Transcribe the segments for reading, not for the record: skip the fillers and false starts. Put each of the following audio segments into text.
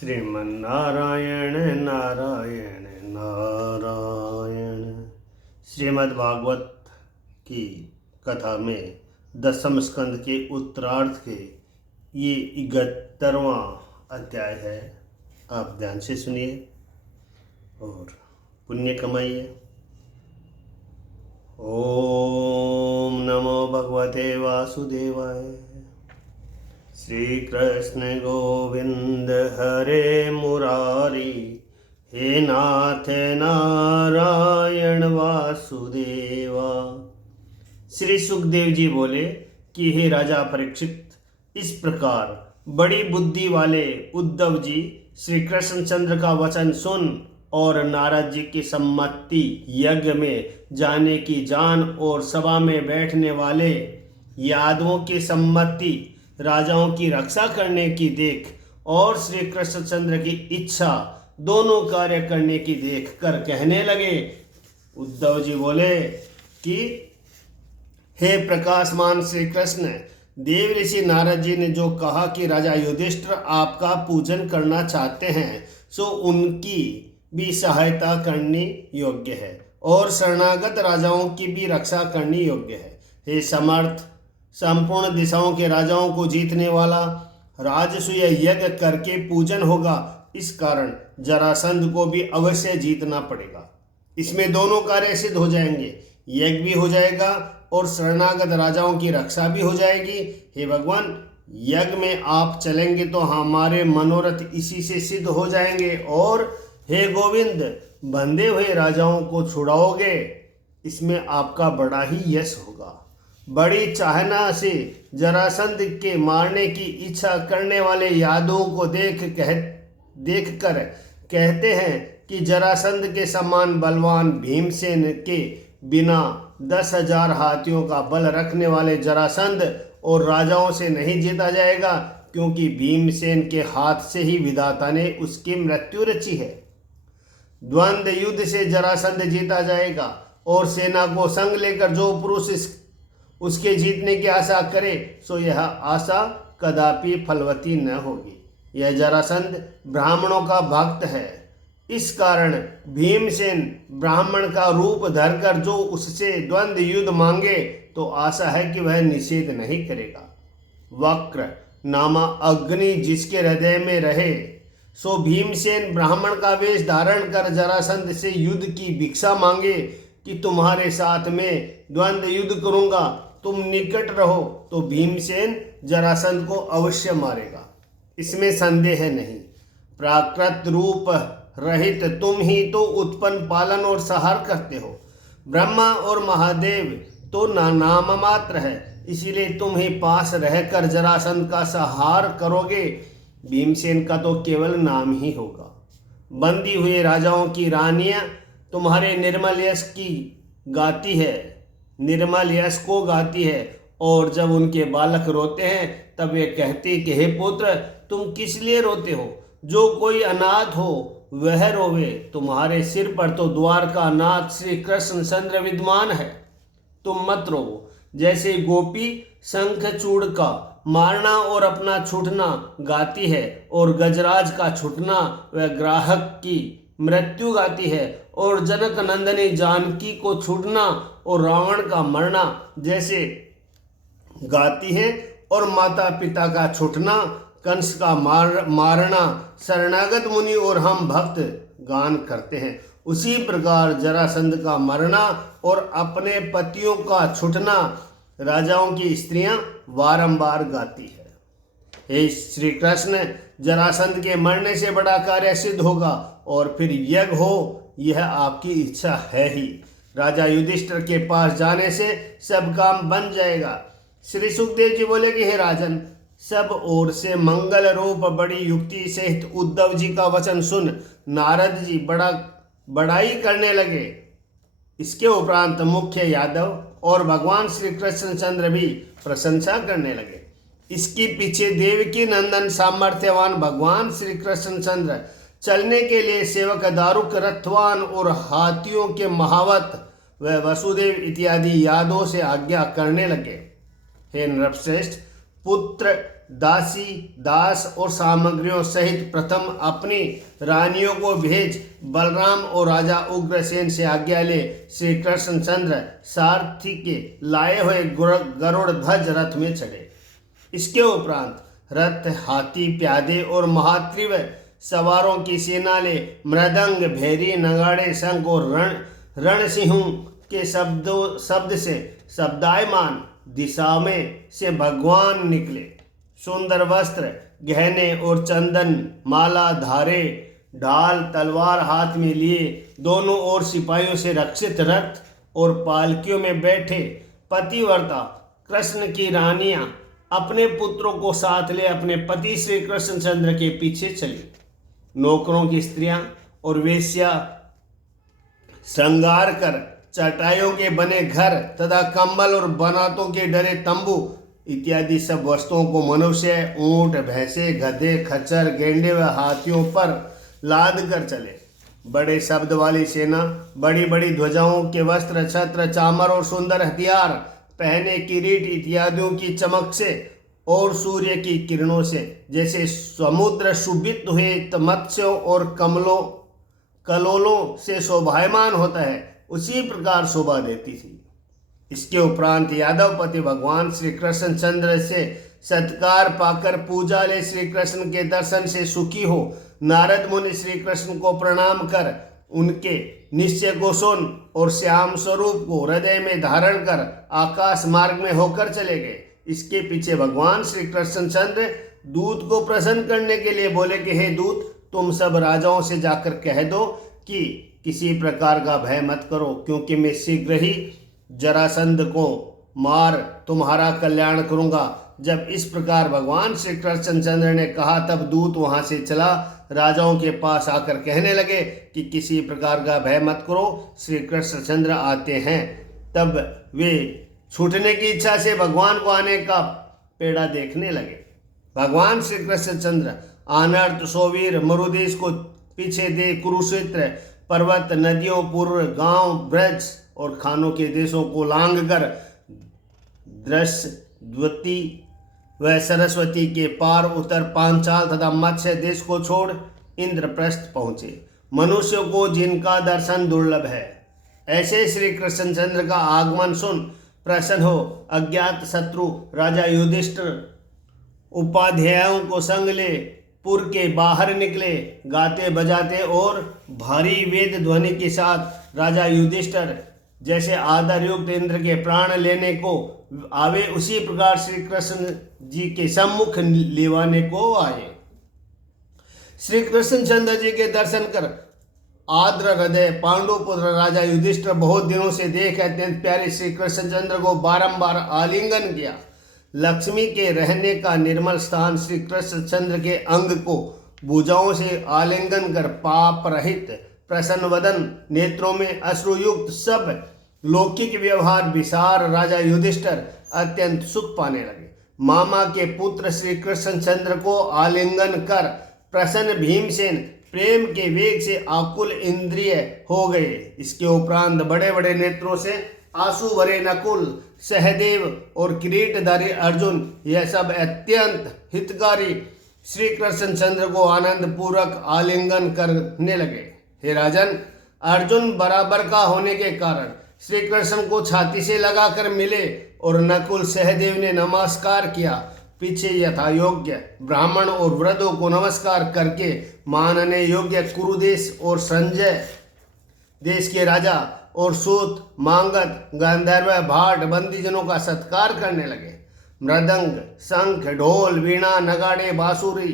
श्रीमन्नारायण नारायण नारायण। श्रीमद् भागवत की कथा में दसम स्कंद के उत्तरार्ध के ये 71वां अध्याय है। आप ध्यान से सुनिए और पुण्य कमाइए। ओम नमो भगवते वासुदेवाय। श्री कृष्ण गोविंद हरे मुरारी, हे नाथ नारायण वासुदेवा। श्री सुखदेव जी बोले कि हे राजा परीक्षित, इस प्रकार बड़ी बुद्धि वाले उद्धव जी श्री कृष्णचंद्र का वचन सुन और नारद जी की सम्मति यज्ञ में जाने की जान और सभा में बैठने वाले यादवों की सम्मति राजाओं की रक्षा करने की देख और श्री कृष्णचंद्र की इच्छा दोनों कार्य करने की देख कर कहने लगे। उद्धव जी बोले कि हे प्रकाशमान श्री कृष्ण, देव ऋषि नारद जी ने जो कहा कि राजा युधिष्ठिर आपका पूजन करना चाहते हैं, सो उनकी भी सहायता करनी योग्य है और शरणागत राजाओं की भी रक्षा करनी योग्य है। हे समर्थ, संपूर्ण दिशाओं के राजाओं को जीतने वाला राजसूय यज्ञ करके पूजन होगा। इस कारण जरासंध को भी अवश्य जीतना पड़ेगा। इसमें दोनों कार्य सिद्ध हो जाएंगे, यज्ञ भी हो जाएगा और शरणागत राजाओं की रक्षा भी हो जाएगी। हे भगवान, यज्ञ में आप चलेंगे तो हमारे मनोरथ इसी से सिद्ध हो जाएंगे और हे गोविंद, बंधे हुए राजाओं को छुड़ाओगे, इसमें आपका बड़ा ही यश होगा। बड़ी चाहना से जरासंध के मारने की इच्छा करने वाले यादवों को देख कर कहते हैं कि जरासंध के समान बलवान भीमसेन के बिना 10,000 हाथियों का बल रखने वाले जरासंध और राजाओं से नहीं जीता जाएगा, क्योंकि भीमसेन के हाथ से ही विधाता ने उसकी मृत्यु रची है। द्वंद्व युद्ध से जरासंध जीता जाएगा और सेना को संग लेकर जो पुरुष उसके जीतने की आशा करे, सो यह आशा कदापि फलवती न होगी। यह जरासंध ब्राह्मणों का भक्त है। इस कारण भीमसेन ब्राह्मण का रूप धरकर जो उससे द्वंद्व युद्ध मांगे तो आशा है कि वह निषेध नहीं करेगा। वक्र नामा अग्नि जिसके हृदय में रहे, सो भीमसेन ब्राह्मण का वेश धारण कर जरासंध से युद्ध की भिक्षा मांगे कि तुम्हारे साथ में द्वंद्व युद्ध करूंगा, तुम निकट रहो, तो भीमसेन जरासंध को अवश्य मारेगा, इसमें संदेह नहीं। प्राकृत रूप रहित तुम ही तो उत्पन्न पालन और संहार करते हो। ब्रह्मा और महादेव तो नाम मात्र है, इसीलिए तुम ही पास रहकर जरासंध का संहार करोगे। भीमसेन का तो केवल नाम ही होगा। बंदी हुए राजाओं की रानियां तुम्हारे निर्मल यश की गाती है, निर्मल यश को गाती है, और जब उनके बालक रोते हैं तब वे कहती कि हे पुत्र, तुम किस लिए रोते हो? जो कोई अनाथ हो वह रोवे, तुम्हारे सिर पर तो द्वारका नाथ श्री कृष्णचंद्र विद्यमान है, तुम मत रोवो। जैसे गोपी शंखचूड़ का मारना और अपना छूटना गाती है और गजराज का छूटना वह ग्राहक की मृत्यु गाती है, और जनक नंदनी जानकी को छूटना और रावण का मरना जैसे गाती है, और माता पिता का छूटना, कंस का मारना शरणागत मुनि और हम भक्त गान करते हैं, उसी प्रकार जरासंध का मरना और अपने पतियों का छूटना राजाओं की स्त्रियां बारंबार गाती है। हे श्री कृष्ण, जरासंध के मरने से बड़ा कार्य सिद्ध होगा और फिर यज्ञ हो, यह आपकी इच्छा है ही। राजा युधिष्ठिर के पास जाने से सब काम बन जाएगा। श्री सुखदेव जी बोले कि हे राजन, सब ओर से मंगल रूप बड़ी युक्ति सहित उद्धव जी का वचन सुन नारद जी बड़ाई करने लगे। इसके उपरांत मुख्य यादव और भगवान श्री कृष्णचंद्र भी प्रशंसा करने लगे। इसके पीछे देवकी नंदन सामर्थ्यवान भगवान श्री कृष्णचंद्र चलने के लिए सेवक दारुक रथवान और हाथियों के महावत व वसुदेव इत्यादि यादों से आज्ञा करने लगे। हे नृपश्रेष्ठ, पुत्र दासी दास और सामग्रियों सहित प्रथम अपनी रानियों को भेज बलराम और राजा उग्रसेन से आज्ञा ले श्री कृष्णचंद्र सारथी के लाए हुए गरुड़ ध्वज रथ में चढ़े। इसके उपरांत रथ हाथी प्यादे और महात्रिव सवारों की सेना ले मृदंग भेरी नगाड़े शंख और रणसिंहों के शब्द से शब्दायमान दिशा में से भगवान निकले। सुंदर वस्त्र गहने और चंदन माला धारे ढाल तलवार हाथ में लिए दोनों ओर सिपाहियों से रक्षित रथ और पालकियों में बैठे पतिव्रता कृष्ण की रानियां अपने पुत्रों को साथ ले अपने पति श्री कृष्णचंद्र के पीछे चली। नौकरों की स्त्रियां और वेश्या श्रृंगार कर चटाइयों के बने घर तथा कंबल और बनातों के डरे तंबू इत्यादि सब वस्तुओं को मनुष्य ऊंट भैंसे गधे खच्चर गेंडे व हाथियों पर लाद कर चले। बड़े शब्द वाली सेना बड़ी बड़ी ध्वजाओं के वस्त्र छत्र चामर और सुंदर हथियार पहने किरीट इत्यादियों की चमक से और सूर्य की किरणों से जैसे समुद्र शुभित हुए मत्स्यों और कलोलों से शोभायमान होता है उसी प्रकार शोभा देती थी। इसके उपरांत यादवपति भगवान श्री कृष्णचंद्र से सत्कार पाकर पूजा ले श्री कृष्ण के दर्शन से सुखी हो नारद मुनि श्री कृष्ण को प्रणाम कर उनके निश्चय को सुन और श्याम स्वरूप को हृदय में धारण कर आकाश मार्ग में होकर चले गए। इसके पीछे भगवान श्री कृष्णचंद्र दूत को प्रसन्न करने के लिए बोले कि हे दूत, तुम सब राजाओं से जाकर कह दो कि किसी प्रकार का भय मत करो, क्योंकि मैं शीघ्र ही जरासंध को मार तुम्हारा कल्याण करूंगा। जब इस प्रकार भगवान श्री कृष्णचंद्र ने कहा तब दूत वहां से चला राजाओं के पास आकर कहने लगे कि किसी प्रकार का भय मत करो, श्री कृष्णचंद्र आते हैं। तब वे छूटने की इच्छा से भगवान को आने का पेड़ा देखने लगे। भगवान श्री कृष्णचंद्र आनर्त सोवीर मरुदेश को पीछे दे कुरुक्षेत्र पर्वत नदियों पूर्व गांव ब्रज और खानों के देशों को लांग कर द्रष्टवती व सरस्वती के पार उत्तर पांचाल तथा मत्स्य देश को छोड़ इंद्रप्रस्थ पहुँचे। मनुष्यों को जिनका दर्शन दुर्लभ है ऐसे श्री कृष्णचंद्र का आगमन सुन प्रसन्न हो अज्ञात शत्रु राजा युधिष्ठिर उपाध्यायों को संग ले पुर के बाहर निकले। गाते बजाते और भारी वेद ध्वनि के साथ राजा युधिष्ठिर जैसे आदर युक्त इंद्र के प्राण लेने को आवे उसी प्रकार श्री कृष्ण जी के सम्मुख लेवाने को आए। श्री कृष्णचंद्र जी के दर्शन कर आद्र हृदय पांडुपुत्र राजा युधिष्ठिर बहुत दिनों से देख अत्यंत प्यारे श्री कृष्णचंद्र को बारंबार आलिंगन किया। लक्ष्मी के रहने का निर्मल स्थान श्री कृष्णचंद्र के अंग को भुजाओं से आलिंगन कर पाप रहित प्रसन्न वदन नेत्रों में अश्रुयुक्त सब लौकिक व्यवहार विसार राजा युधिष्ठिर अत्यंत सुख पाने लगे। मामा के पुत्र श्री कृष्णचंद्र को आलिंगन कर प्रसन्न भीमसेन प्रेम के वेग से आकुल इंद्रिय हो गए। इसके उपरांत बड़े बड़े नेत्रों से आंसू भरे नकुल सहदेव और किरीटधारी अर्जुन यह सब अत्यंत हितकारी श्री कृष्णचंद्र को आनंद पूर्वक आलिंगन करने लगे। हे राजन, अर्जुन बराबर का होने के कारण श्री कृष्ण को छाती से लगाकर मिले और नकुल सहदेव ने नमस्कार किया। पीछे यथा योग्य ब्राह्मण और वृद्धों को नमस्कार करके मानने योग्य कुरुदेश और संजय देश के राजा और सूत मांगत गंधर्व भाट बंदीजनों का सत्कार करने लगे। मृदंग शंख ढोल वीणा नगाड़े बांसुरी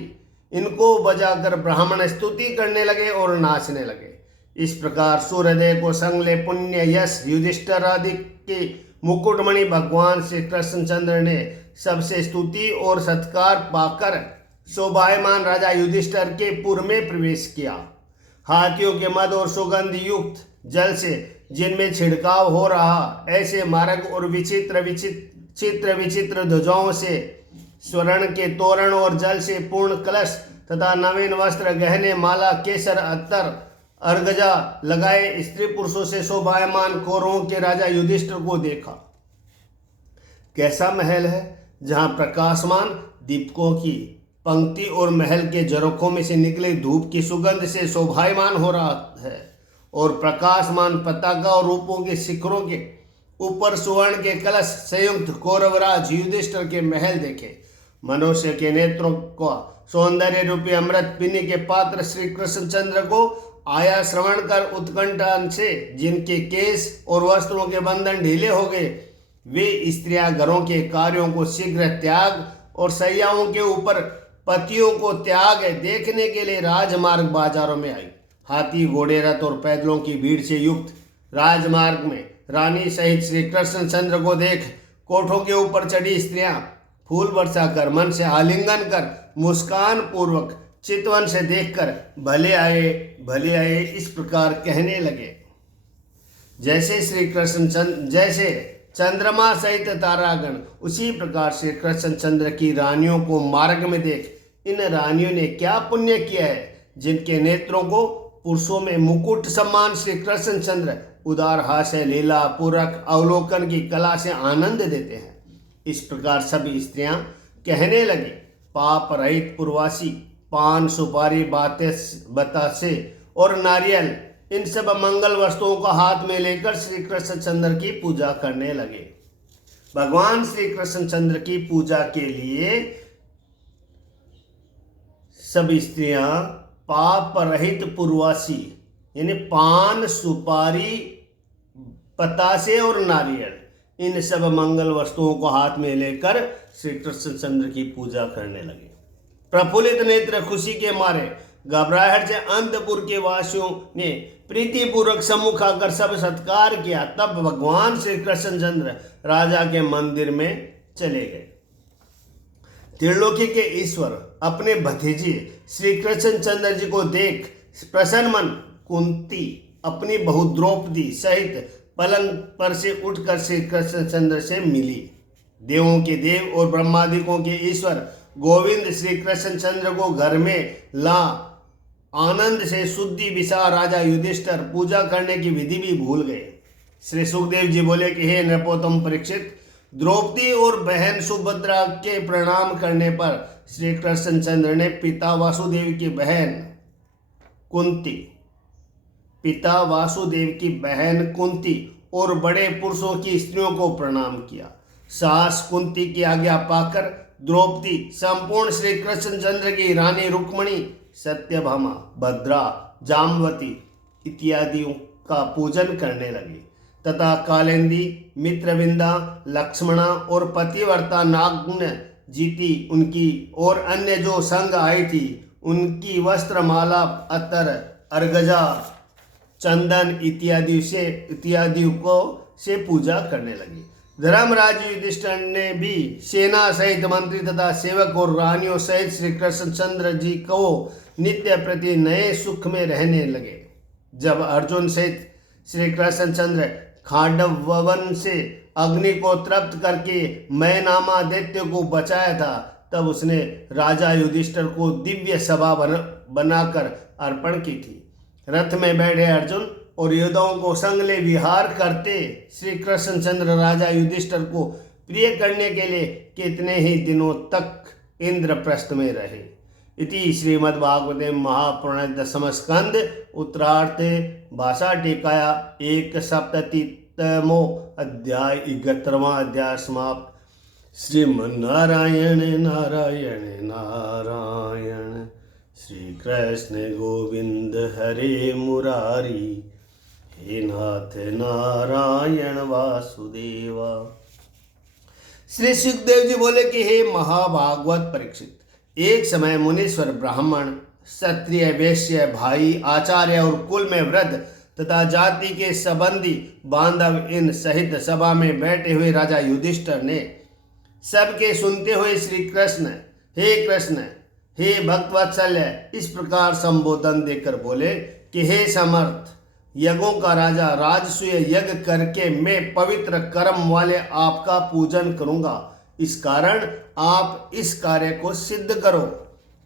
इनको बजाकर ब्राह्मण स्तुति करने लगे और नाचने लगे। इस प्रकार सूर्योदय को संग ले पुण्य यश युधिष्ठिर आदि के मुकुटमणि भगवान श्री कृष्णचंद्र ने सबसे स्तुति और सत्कार पाकर शोभायमान राजा युधिष्ठिर के पुर में प्रवेश किया। हाथियों के मद और सुगंध युक्त जल से जिनमें छिड़काव हो रहा ऐसे मार्ग और विचित्र ध्वजाओं से स्वर्ण के तोरण और जल से पूर्ण कलश तथा नवीन वस्त्र गहने माला केसर अत्तर अर्गजा लगाए स्त्री पुरुषों से शोभायमान कौरवों के राजा युधिष्ठिर को देखा। कैसा महल है जहाँ प्रकाशमान दीपकों की पंक्ति और महल के झरोखों में से निकले धूप की सुगंध से शोभायमान हो रहा है और प्रकाशमान पताका और रूपों के शिखरों के ऊपर सुवर्ण के कलश संयुक्त कौरवराज युधिष्ठिर के महल देखे। मनुष्य के नेत्रों को सौंदर्य रूपी अमृत पीने के पात्र श्री कृष्णचंद्र को आया श्रवण कर उत्कंठा से जिनके केस और वस्त्रों के बंधन ढीले हो गए, वे स्त्रियां घरों के कार्यों को शीघ्र त्याग और सैयाओं के ऊपर पतियों को त्याग देखने के लिए राजमार्ग बाजारों में आई। हाथी, घोड़े, रथ और पैदलों की भीड़ से युक्त राजमार्ग में रानी सहित श्री कृष्णचंद्र को देख कोठों के ऊपर चढ़ी स्त्रियां फूल बरसा कर, मन से आलिंगन कर, मुस्कान पूर्वक चितवन से देखकर भले आए इस प्रकार कहने लगे। जैसे चंद्रमा सहित तारागण, उसी प्रकार श्री कृष्णचंद्र की रानियों को मार्ग में देख इन रानियों ने क्या पुण्य किया है, जिनके नेत्रों को पुरुषों में मुकुट सम्मान श्री कृष्णचंद्र उदार हास्य लीला पूरक अवलोकन की कला से आनंद देते हैं। इस प्रकार सभी स्त्रियां कहने लगी। पाप रहित पूर्वासी, पान, सुपारी, बतासे और नारियल, इन सब मंगल वस्तुओं को हाथ में लेकर श्री कृष्णचंद्र की पूजा करने लगे। भगवान श्री कृष्णचंद्र की पूजा के लिए सभी स्त्रियां पाप रहित पूर्वासी यानी पान, सुपारी, पतासे और नारियल, इन सब मंगल वस्तुओं को हाथ में लेकर श्री कृष्णचंद्र की पूजा करने लगे। प्रफुल्लित नेत्र खुशी के मारे घबराहट से अंतपुर के वासियों ने प्रीतिपूर्वक सम्मुख आकर सब सत्कार किया। तब भगवान श्री कृष्णचंद्र राजा के मंदिर में चले गए। त्रिलोकी के ईश्वर अपने भतीजे श्री कृष्णचंद्र जी को देख प्रसन्न मन कुंती अपनी बहू द्रौपदी सहित पलंग पर से उठकर श्री कृष्णचंद्र से मिली। देवों के देव और ब्रह्मादिकों के ईश्वर गोविंद श्री कृष्णचंद्र को घर में ला आनंद से शुद्धि विशाल राजा युधिष्ठिर पूजा करने की विधि भी भूल गए। श्री सुखदेव जी बोले कि हे नृपोत्तम परीक्षित, द्रौपदी और बहन सुभद्रा के प्रणाम करने पर श्री कृष्णचंद्र ने पिता वासुदेव की बहन कुंती और बड़े पुरुषों की स्त्रियों को प्रणाम किया। सास कुंती की आज्ञा पाकर द्रौपदी संपूर्ण श्री कृष्णचंद्र की रानी रुक्मणी, सत्यभामा, भद्रा, जाम्बवती इत्यादियों का पूजन करने लगी तथा कालिंदी, मित्रविंदा, लक्ष्मणा और पतिव्रता नाग्न जीती उनकी और अन्य जो संग आई थी उनकी वस्त्रमाला, अतर, अर्गजा, चंदन इत्यादि को से पूजा करने लगी। धर्मराज युधिष्ठिर ने भी सेना सहित मंत्री तथा सेवक और रानियों सहित श्री कृष्णचंद्र जी को नित्य प्रति नए सुख में रहने लगे। जब अर्जुन सहित श्री कृष्णचंद्र खांडवन से अग्नि को तृप्त करके मैं नामा दैत्य को बचाया था, तब उसने राजा युधिष्ठिर को दिव्य सभा बनाकर अर्पण की थी। रथ में बैठे अर्जुन और योद्धाओं को संग ले विहार करते श्री कृष्णचंद्र राजा युधिष्ठिर को प्रिय करने के लिए कितने ही दिनों तक इंद्रप्रस्थ में रहे। इति श्रीमद्भागवते महापुराणे दशम स्कंद उत्तरार्थे भाषा टीकाया 1सप्ततितमो अध्याय 71वां अध्याय समाप्त। श्रीमन्नारायण नारायण नारायण श्री कृष्ण गोविंद हरे मुरारी, हे नाथ नारायण वासुदेवा। श्री सुखदेव जी बोले कि हे महाभागवत परीक्षित, एक समय मुनीश्वर, ब्राह्मण, क्षत्रिय, वैश्य, भाई, आचार्य और कुल में वृद्ध तथा जाति के संबंधी बांधव इन सहित सभा में बैठे हुए राजा युधिष्ठिर ने सबके सुनते हुए श्री कृष्ण, हे भक्तवत्सल्य, इस प्रकार संबोधन देकर बोले कि हे समर्थ, यज्ञों का राजा, राजसूय यज्ञ करके मैं पवित्र कर्म वाले आपका पूजन करूंगा। इस कारण आप इस कार्य को सिद्ध करो।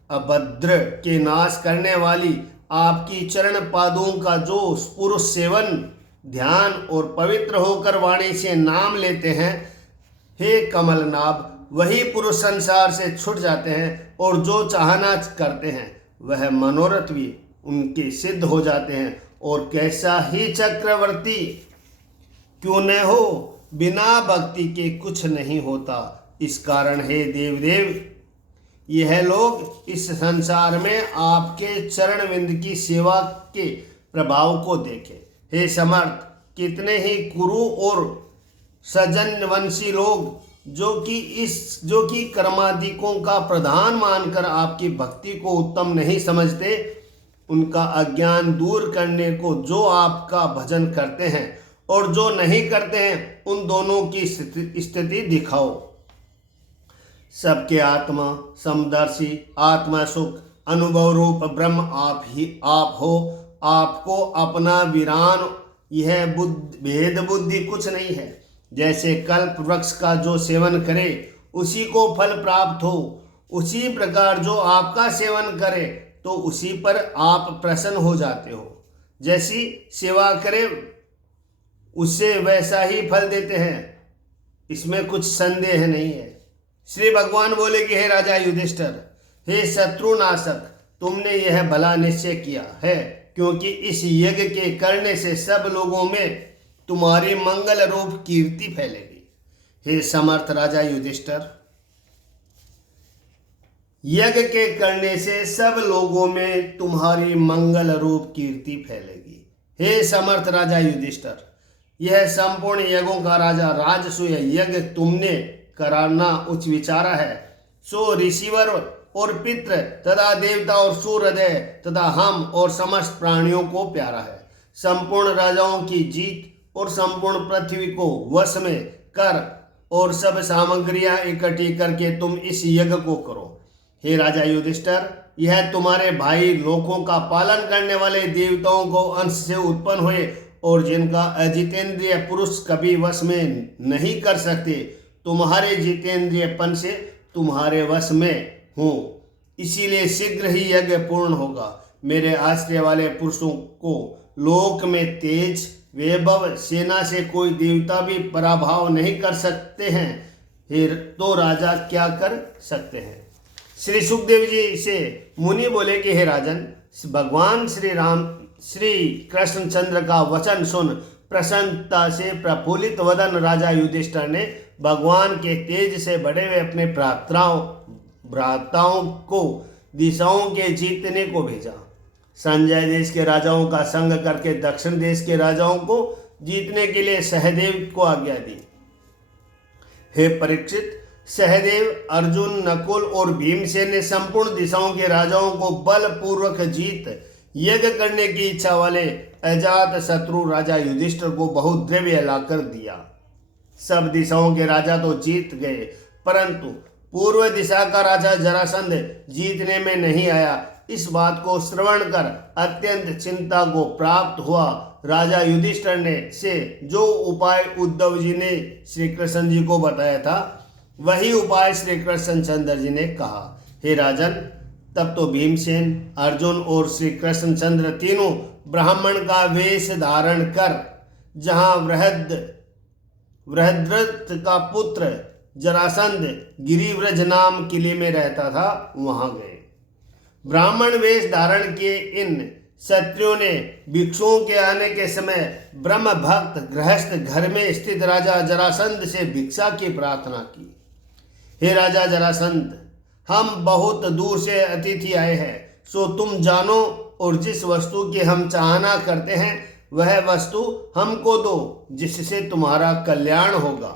अभद्र के नाश करने वाली आपकी चरण पादों का जो पुरुष सेवन, ध्यान और पवित्र होकर वाणी से नाम लेते हैं, हे कमलनाभ, वही पुरुष संसार से छूट जाते हैं और जो चाहना करते हैं वह मनोरथ भी उनके सिद्ध हो जाते हैं। और कैसा ही चक्रवर्ती क्यों न हो, बिना भक्ति के कुछ नहीं होता। इस कारण हे देवदेव, यह लोग इस संसार में आपके चरण विंद की सेवा के प्रभाव को देखें। हे समर्थ, कितने ही कुरु और सजनवंशी लोग जो कि कर्मादिकों का प्रधान मानकर आपकी भक्ति को उत्तम नहीं समझते, उनका अज्ञान दूर करने को जो आपका भजन करते हैं और जो नहीं करते हैं, उन दोनों की स्थिति दिखाओ। सबके आत्मा समदर्शी, आत्मा सुख अनुभव रूप ब्रह्म आप हो। आपको अपना वीरान यह भेद बुद्धि कुछ नहीं है। जैसे कल्प वृक्ष का जो सेवन करे उसी को फल प्राप्त हो, उसी प्रकार जो आपका सेवन करे तो उसी पर आप प्रसन्न हो जाते हो। जैसी सेवा करे उससे वैसा ही फल देते हैं, इसमें कुछ संदेह नहीं है। श्री भगवान बोले कि हे राजा युधिष्ठिर, हे शत्रुनाशक, तुमने यह भला निश्चय किया है, क्योंकि इस यज्ञ के करने से सब लोगों में तुम्हारी मंगल रूप कीर्ति फैलेगी। हे समर्थ राजा युधिष्ठिर, यज्ञ के करने से सब लोगों में तुम्हारी मंगल रूप कीर्ति फैलेगी। हे समर्थ राजा युधिष्ठिर, यह संपूर्ण यज्ञों का राजा राजसूय यज्ञ तुमने कराना उच्च विचारा है। सो ऋषिवर और पितृ तथा देवता और सूर्योदय तथा हम और समस्त प्राणियों को प्यारा है। संपूर्ण राजाओं की जीत और संपूर्ण पृथ्वी को वश में कर और सब सामग्रियां इकट्ठी करके तुम इस यज्ञ को करो। हे राजा युधिष्ठिर, यह तुम्हारे भाई लोकों का पालन करने वाले देवताओं को अंश से उत्पन्न हुए और जिनका अजितेंद्रिय पुरुष कभी वश में नहीं कर सकते, तुम्हारे जितेंद्रियपन से तुम्हारे वश में हूँ। इसीलिए शीघ्र ही यज्ञ पूर्ण होगा। मेरे आश्रय वाले पुरुषों को लोक में तेज वैभव सेना से कोई देवता भी पराभव नहीं कर सकते हैं, तो राजा क्या कर सकते हैं। श्री सुखदेव जी से मुनि बोले कि हे राजन, भगवान श्री कृष्णचंद्र का वचन सुन प्रसन्नता से प्रफुल्लित वदन राजा युधिष्ठिर ने भगवान के तेज से बढ़े हुए अपने भ्राताओं को दिशाओं के जीतने को भेजा। संजय देश के राजाओं का संग करके दक्षिण देश के राजाओं को जीतने के लिए सहदेव को आज्ञा दी। हे परीक्षित, सहदेव, अर्जुन, नकुल और भीमसेन ने संपूर्ण दिशाओं के राजाओं को बलपूर्वक जीत यज्ञ करने की इच्छा वाले अजात शत्रु राजा युधिष्ठिर को बहुत द्रव्य लाकर दिया। सब दिशाओं के राजा तो जीत गए, परंतु पूर्व दिशा का राजा जरासंध जीतने में नहीं आया। इस बात को श्रवण कर अत्यंत चिंता को प्राप्त हुआ। राजा युधिष्ठिर ने से जो उपाय उद्धव जी ने श्री कृष्ण जी को बताया था, वही उपाय श्री कृष्णचंद्र जी ने कहा। हे राजन, तब तो भीमसेन, अर्जुन और श्री कृष्णचंद्र तीनों ब्राह्मण का वेश धारण कर जहाँ वृहद्रथ का पुत्र जरासंध गिरिव्रज नाम किले में रहता था, वहां गए। ब्राह्मण वेश धारण किए इन क्षत्रियों ने भिक्षुओं के आने के समय ब्रह्म भक्त गृहस्थ घर में स्थित राजा जरासंध से भिक्षा की प्रार्थना की। हे राजा जरासंध, हम बहुत दूर से अतिथि आए हैं, सो तुम जानो और जिस वस्तु की हम चाहना करते हैं वह वस्तु हमको दो, जिससे तुम्हारा कल्याण होगा।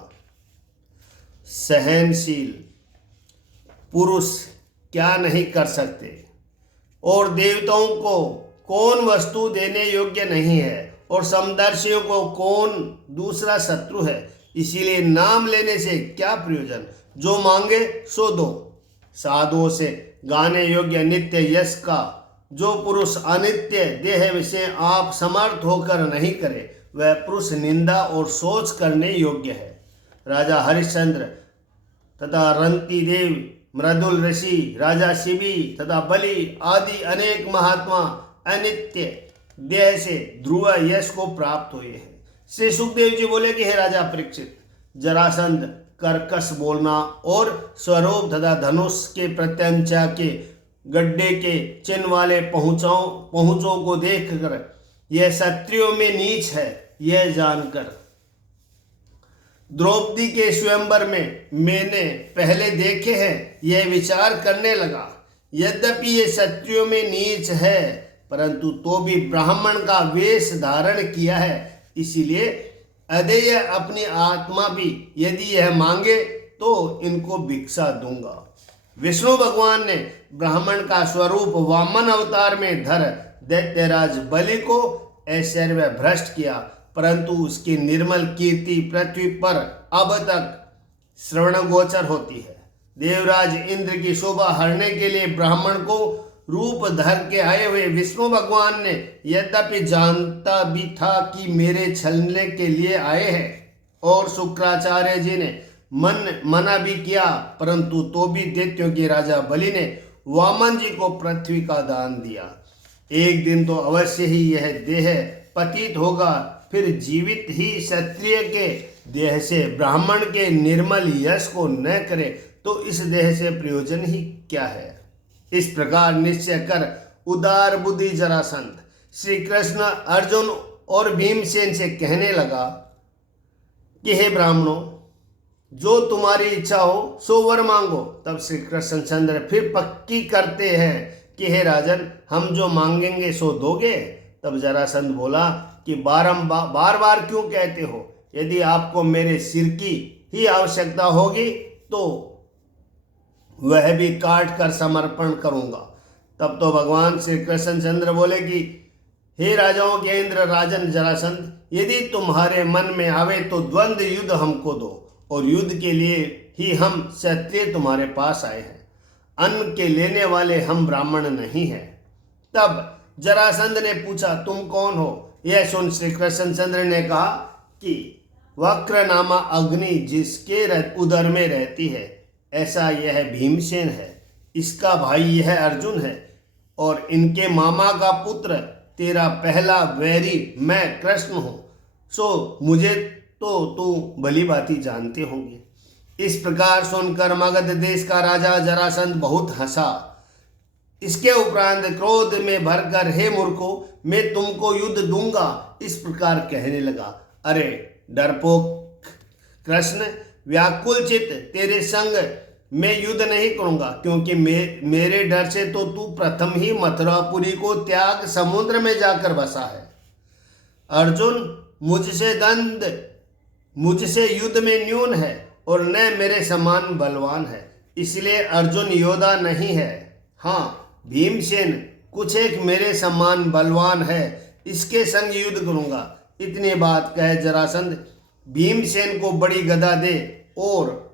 सहनशील पुरुष क्या नहीं कर सकते, और देवताओं को कौन वस्तु देने योग्य नहीं है, और समदर्शियों को कौन दूसरा शत्रु है। इसीलिए नाम लेने से क्या प्रयोजन, जो मांगे सो दो। साधुओं से गाने योग्य नित्य यश का जो पुरुष अनित्य देह विषय आप समर्थ होकर नहीं करे, वह पुरुष निंदा और सोच करने योग्य है। राजा हरिश्चंद्र तथा रंती देव, मृदुल ऋषि, राजा शिवी तथा बलि आदि अनेक महात्मा अनित्य देह से ध्रुव यश को प्राप्त हुए हैं। श्री सुखदेव जी बोले कि हे राजा परीक्षित, जरासंध कर्कश बोलना और स्वरूप तथा धनुष के प्रत्यंचा के गड्ढे के चिन्ह वाले पहुंचों को देखकर यह क्षत्रियों में नीच है, यह जानकर द्रौपदी के स्वयंवर में मैंने पहले देखे हैं, यह विचार करने लगा। यद्यपि ये क्षत्रियों में नीच है, परंतु तो भी ब्राह्मण का वेश धारण किया है, इसीलिए अधेय अपनी आत्मा भी यदि यह मांगे तो इनको भिक्षा दूंगा। विष्णु भगवान ने ब्राह्मण का स्वरूप वामन अवतार में धर दैत्यराज बलि को ऐश्वर्य भ्रष्ट किया, परंतु उसकी निर्मल कीर्ति पृथ्वी पर अब तक श्रवण गोचर होती है। देवराज इंद्र की शोभा हरने के लिए ब्राह्मण को रूप धर के आए हुए विष्णु भगवान ने यद्यपि जानता भी था कि मेरे छलने के लिए आए हैं और शुक्राचार्य जी ने मना भी किया, परंतु तो भी दैत्यों के राजा बलि ने वामन जी को पृथ्वी का दान दिया। एक दिन तो अवश्य ही यह देह पतित होगा, फिर जीवित ही क्षत्रिय के देह से ब्राह्मण के निर्मल यश को न करे तो इस देह से प्रयोजन ही क्या है। इस प्रकार निश्चय कर उदार बुद्धि जरासंध श्री कृष्ण अर्जुन और भीमसेन से कहने लगा कि हे ब्राह्मणों, जो तुम्हारी इच्छा हो सो वर मांगो। तब श्री कृष्णचंद्र फिर पक्की करते हैं कि हे राजन, हम जो मांगेंगे सो दोगे। तब जरासंध बोला कि बार बार क्यों कहते हो? यदि आपको मेरे सिर की ही आवश्यकता होगी तो वह भी काट कर समर्पण करूंगा। तब तो भगवान श्री कृष्णचंद्र बोले कि हे राजाओं के इंद्र राजन जरासंध, यदि तुम्हारे मन में आवे तो द्वंद्व युद्ध हमको दो, और युद्ध के लिए ही हम क्षत्रिय तुम्हारे पास आए हैं। अन्न के लेने वाले हम ब्राह्मण नहीं हैं। तब जरासंध ने पूछा, तुम कौन हो? यह सुन श्री कृष्णचंद्र ने कहा कि वक्र नामा अग्नि जिसके उदर में रहती है, ऐसा यह भीमसेन है, इसका भाई यह अर्जुन है, और इनके मामा का पुत्र तेरा पहला वैरी मैं कृष्ण हूँ। सो मुझे तो तू भली भांति जानते होंगे। इस प्रकार सुनकर मगध देश का राजा जरासंध बहुत हंसा। इसके उपरांत क्रोध में भरकर, हे मूर्खों, मैं तुमको युद्ध दूंगा, इस प्रकार कहने लगा। अरे डरपोक कृष्ण, व्याकुल चित्त, तेरे संग मैं युद्ध नहीं करूंगा, क्योंकि मेरे डर से तो तू प्रथम ही मथुरापुरी को त्याग समुद्र में जाकर बसा है। अर्जुन मुझसे युद्ध में न्यून है और न मेरे समान बलवान है, इसलिए अर्जुन योद्धा नहीं है। हाँ, भीमसेन कुछ एक मेरे समान बलवान है, इसके संग युद्ध करूंगा। इतनी बात कह जरासंध भीमसेन को बड़ी गदा दे और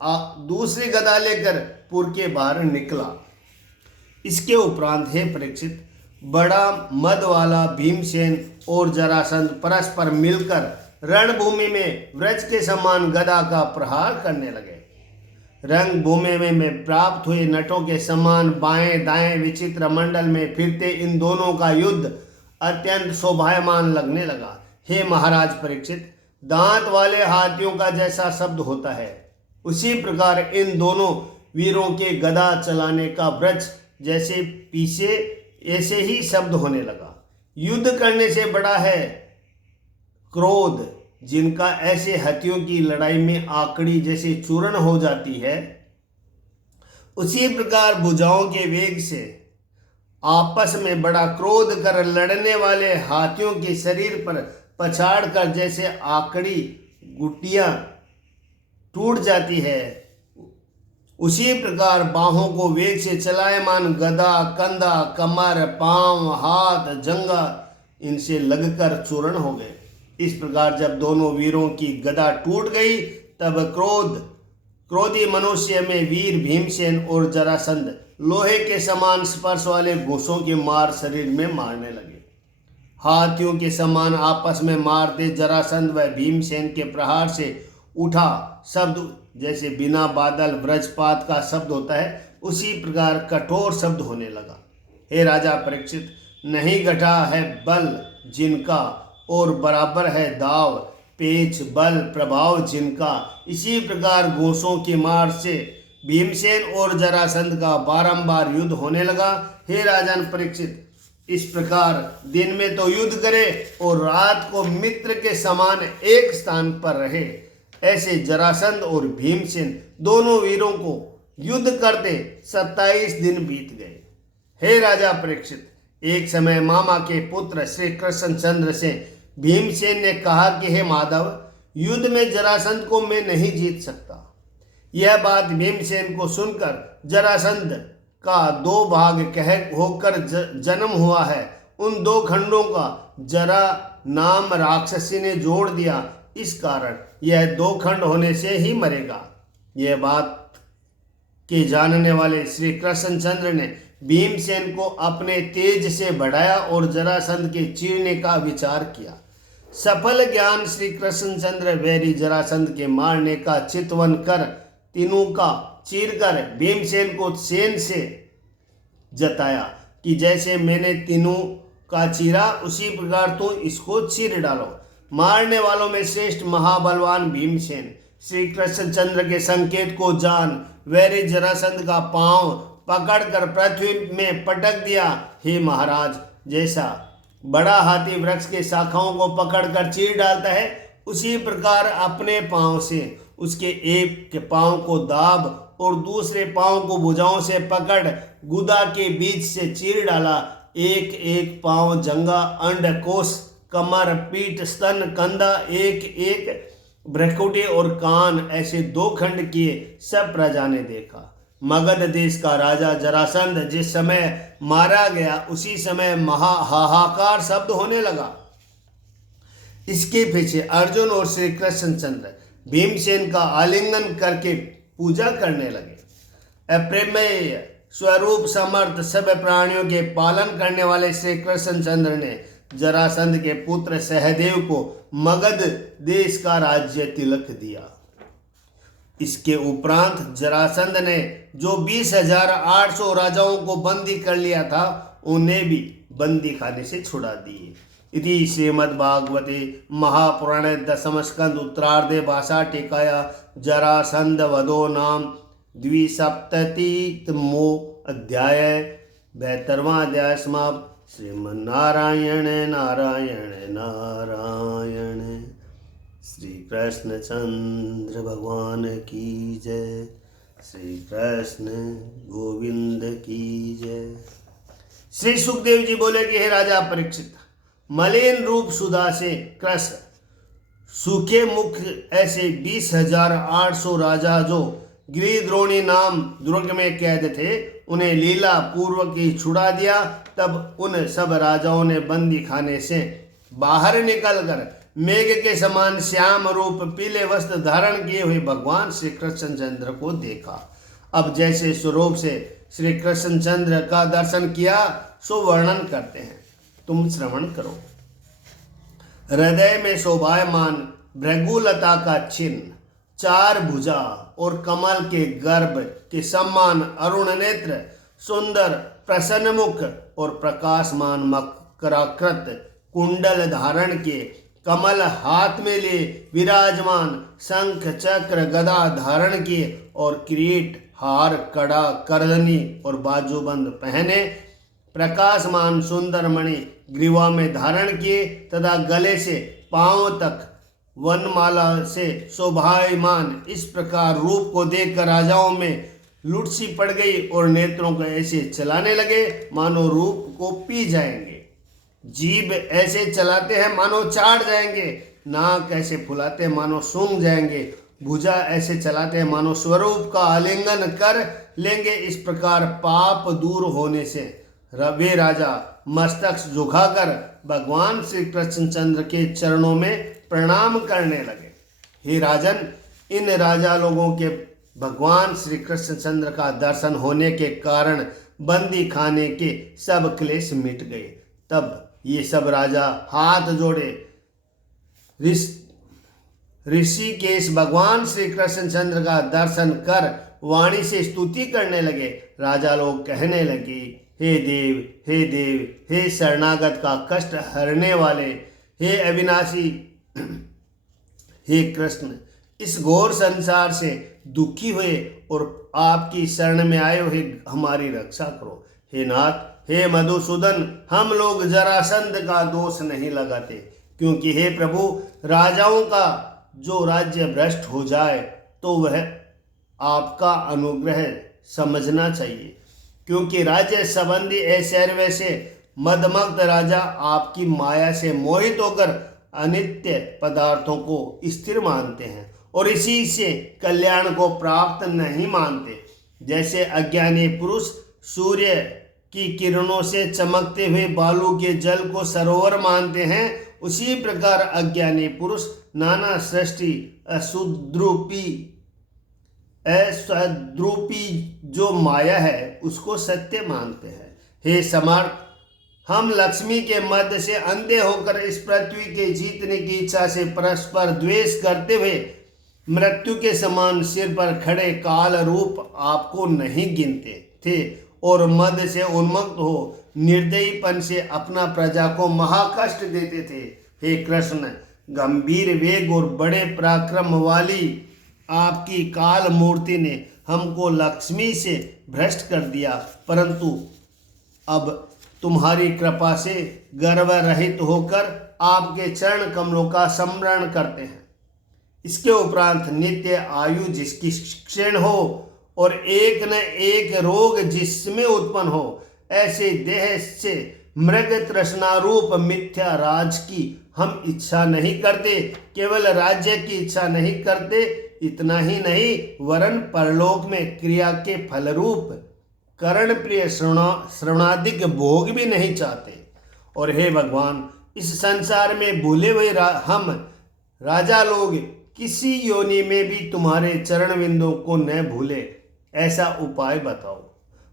दूसरी गदा लेकर पुर के बाहर निकला। इसके उपरांत हे परीक्षित, बड़ा मद वाला भीमसेन और जरासंध परस्पर मिलकर रणभूमि में वृक्ष के समान गदा का प्रहार करने लगे। रंगभूमि में प्राप्त हुए नटों के समान बाएं दाएं विचित्र मंडल में फिरते इन दोनों का युद्ध अत्यंत शोभायमान लगने लगा। हे महाराज परीक्षित, दांत वाले हाथियों का जैसा शब्द होता है, उसी प्रकार इन दोनों वीरों के गदा चलाने का वृक्ष जैसे पीछे ऐसे ही शब्द होने लगा। युद्ध करने से बड़ा है क्रोध, जिनका ऐसे हाथियों की लड़ाई में आकड़ी जैसे चूर्ण हो जाती है, उसी प्रकार भुजाओं के वेग से आपस में बड़ा क्रोध कर लड़ने वाले हाथियों के शरीर पर पछाड़ कर जैसे आकड़ी गुटियां टूट जाती है, उसी प्रकार बाहों को वेग से चलायमान गदा, कंधा, कमर, पांव, हाथ, जंगा इनसे लगकर चूर्ण हो गए। इस प्रकार जब दोनों वीरों की गदा टूट गई, तब क्रोधी मनुष्य में वीर भीमसेन और जरासंध लोहे के समान स्पर्श वाले घूंसों के मार शरीर में मारने लगे। हाथियों के समान आपस में मारते जरासंध व भीमसेन के प्रहार से उठा शब्द जैसे बिना बादल वज्रपात का शब्द होता है, उसी प्रकार कठोर शब्द होने लगा। हे राजा परीक्षित, नहीं घटा है बल जिनका और बराबर है दाव, पेच बल प्रभाव जिनका, इसी प्रकार घोषों की मार से भीमसेन और जरासंध का बारंबार युद्ध होने लगा। हे राजन परीक्षित, इस प्रकार दिन में तो युद्ध करे और रात को मित्र के समान एक स्थान पर रहे। ऐसे जरासंध और भीमसेन दोनों वीरों को युद्ध करते 27 दिन बीत गए। हे राजा परीक्षित, एक समय मामा के पुत्र श्री कृष्णचंद्र से भीमसेन ने कहा कि हे माधव, युद्ध में जरासंध को मैं नहीं जीत सकता। यह बात भीमसेन को सुनकर जरासंध का 2 भाग कह होकर जन्म हुआ है। उन 2 खंडों का जरा नाम राक्षसी ने जोड़ दिया, इस कारण यह 2 खंड होने से ही मरेगा। यह बात के जानने वाले श्री कृष्णचंद्र ने भीमसेन को अपने तेज से बढ़ाया और जरासंध के चीरने का विचार किया। सफल ज्ञान श्री कृष्णचंद्र वैरी जरासंध के मारने का चितवन कर तीनों का चीरकर भीमसेन को सेन से जताया कि जैसे मैंने तीनों का चीरा उसी प्रकार तो इसको चीर डालो। मारने वालों में श्रेष्ठ महाबलवान भीमसेन श्री कृष्णचंद्र के संकेत को जान वैरी जरासंध का पांव पकड़कर पृथ्वी में पटक दिया। हे महाराज, जैसा बड़ा हाथी वृक्ष के शाखाओं को पकड़कर चीर डालता है, उसी प्रकार अपने पांव से उसके एक के पांव को दाब और दूसरे पांव को भुजाओं से पकड़ गुदा के बीच से चीर डाला। एक एक पांव, जंगा, अंडकोश, कमर, पीठ, स्तन, कंधा, एक एक भ्रकुटी और कान, ऐसे 2 खंड किए सब प्रजा ने देखा। मगध देश का राजा जरासंध जिस समय मारा गया उसी समय हाहाकार शब्द होने लगा। इसके पीछे अर्जुन और श्री कृष्णचंद्र भीमसेन का आलिंगन करके पूजा करने लगे। अप्रमेय स्वरूप समर्थ सब प्राणियों के पालन करने वाले श्री कृष्णचंद्र ने जरासंध के पुत्र सहदेव को मगध देश का राज्य तिलक दिया। इसके उपरांत जरासंध ने जो 20,800 राजाओं को बंदी कर लिया था, उन्हें भी बंदी खाने से छुड़ा दिए। इति श्रीमद्भागवते महापुराणे दशम स्कंद उत्तरार्धे भाषा टीकाया जरासंध वधो नाम 270मो अध्याय 72वां अध्याय समाप्त। श्रीमन्नारायण नारायण नारायण। श्री कृष्णचंद्र भगवान की जय। श्री कृष्ण गोविंद की जय। श्री सुखदेव जी बोले कि हे राजा परीक्षित, मलिन रूप सुधा से कृष्ण, सूखे मुख ऐसे 20,800 राजा जो गिरिद्रोणी नाम दुर्ग में कैद थे, उन्हें लीला पूर्वक ही छुड़ा दिया। तब उन सब राजाओं ने बंदी खाने से बाहर निकलकर मेघ के समान श्याम रूप पीले वस्त्र धारण किए हुए भगवान श्री कृष्णचंद्र को देखा। अब जैसे स्वरूप से श्री कृष्णचंद्र का दर्शन किया सो वर्णन करते हैं, तुम श्रवण करो। हृदय में शोभायमान भृगुलता का चिन्ह, 4 भुजा और कमल के गर्भ के समान अरुण नेत्र, सुंदर प्रसन्न मुख और प्रकाशमान मकराकृत कुंडल धारण के, कमल हाथ में लिए विराजमान, शंख चक्र गदा धारण किए और किरीट हार कड़ा करधनी और बाजूबंद पहने, प्रकाशमान सुंदर मणि ग्रीवा में धारण किए तथा गले से पांव तक वनमाला से शोभायमान। इस प्रकार रूप को देखकर राजाओं में लुटसी पड़ गई और नेत्रों को ऐसे चलाने लगे मानो रूप को पी जाएंगे। जीभ ऐसे चलाते हैं मानो चाट जाएंगे, नाक ऐसे फुलाते हैं मानो सूंघ जाएंगे, भुजा ऐसे चलाते हैं मानो स्वरूप का आलिंगन कर लेंगे। इस प्रकार पाप दूर होने से वे राजा मस्तक झुकाकर भगवान श्री कृष्णचंद्र के चरणों में प्रणाम करने लगे। हे राजन, इन राजा लोगों के भगवान श्री कृष्णचंद्र का दर्शन होने के कारण बंदी खाने के सब क्लेश मिट गए। तब ये सब राजा हाथ जोड़े ऋषिकेश भगवान श्री कृष्णचंद्र का दर्शन कर वाणी से स्तुति करने लगे। राजा लोग कहने लगे, हे देव, हे देव, हे शरणागत का कष्ट हरने वाले, हे अविनाशी हे कृष्ण, इस घोर संसार से दुखी हुए और आपकी शरण में आए हुए हमारी रक्षा करो। हे नाथ, हे मधुसूदन, हम लोग जरासंध का दोष नहीं लगाते, क्योंकि हे प्रभु, राजाओं का जो राज्य भ्रष्ट हो जाए तो वह आपका अनुग्रह समझना चाहिए, क्योंकि राज्य संबंधी ऐश्वर्य से मदमग्ध राजा आपकी माया से मोहित होकर अनित्य पदार्थों को स्थिर मानते हैं और इसी से कल्याण को प्राप्त नहीं मानते। जैसे अज्ञानी पुरुष सूर्य की किरणों से चमकते हुए बालू के जल को सरोवर मानते हैं, उसी प्रकार अज्ञानी पुरुष नाना सृष्टि असद्रूपी जो माया है उसको सत्य मानते हैं। हे समर्थ, हम लक्ष्मी के मध्य से अंधे होकर इस पृथ्वी के जीतने की इच्छा से परस्पर द्वेष करते हुए मृत्यु के समान सिर पर खड़े काल रूप आपको नहीं गिनते थे और मद से उन्मत्त हो निर्दयीपन से अपना प्रजा को महाकष्ट देते थे। हे कृष्ण, गंभीर वेग और बड़े पराक्रम वाली आपकी काल मूर्ति ने हमको लक्ष्मी से भ्रष्ट कर दिया, परंतु अब तुम्हारी कृपा से गर्व रहित होकर आपके चरण कमलों का स्मरण करते हैं। इसके उपरांत नित्य आयु जिसकी क्षीण हो और एक न एक रोग जिसमें उत्पन्न हो, ऐसे देह से मृग तृष्णा रूप मिथ्या राज की हम इच्छा नहीं करते। केवल राज्य की इच्छा नहीं करते, इतना ही नहीं वरन परलोक में क्रिया के फलरूप कर्ण प्रिय श्रवणादिक भोग भी नहीं चाहते। और हे भगवान, इस संसार में भूले हुए हम राजा लोग किसी योनि में भी तुम्हारे चरण बिंदों को न भूले, ऐसा उपाय बताओ।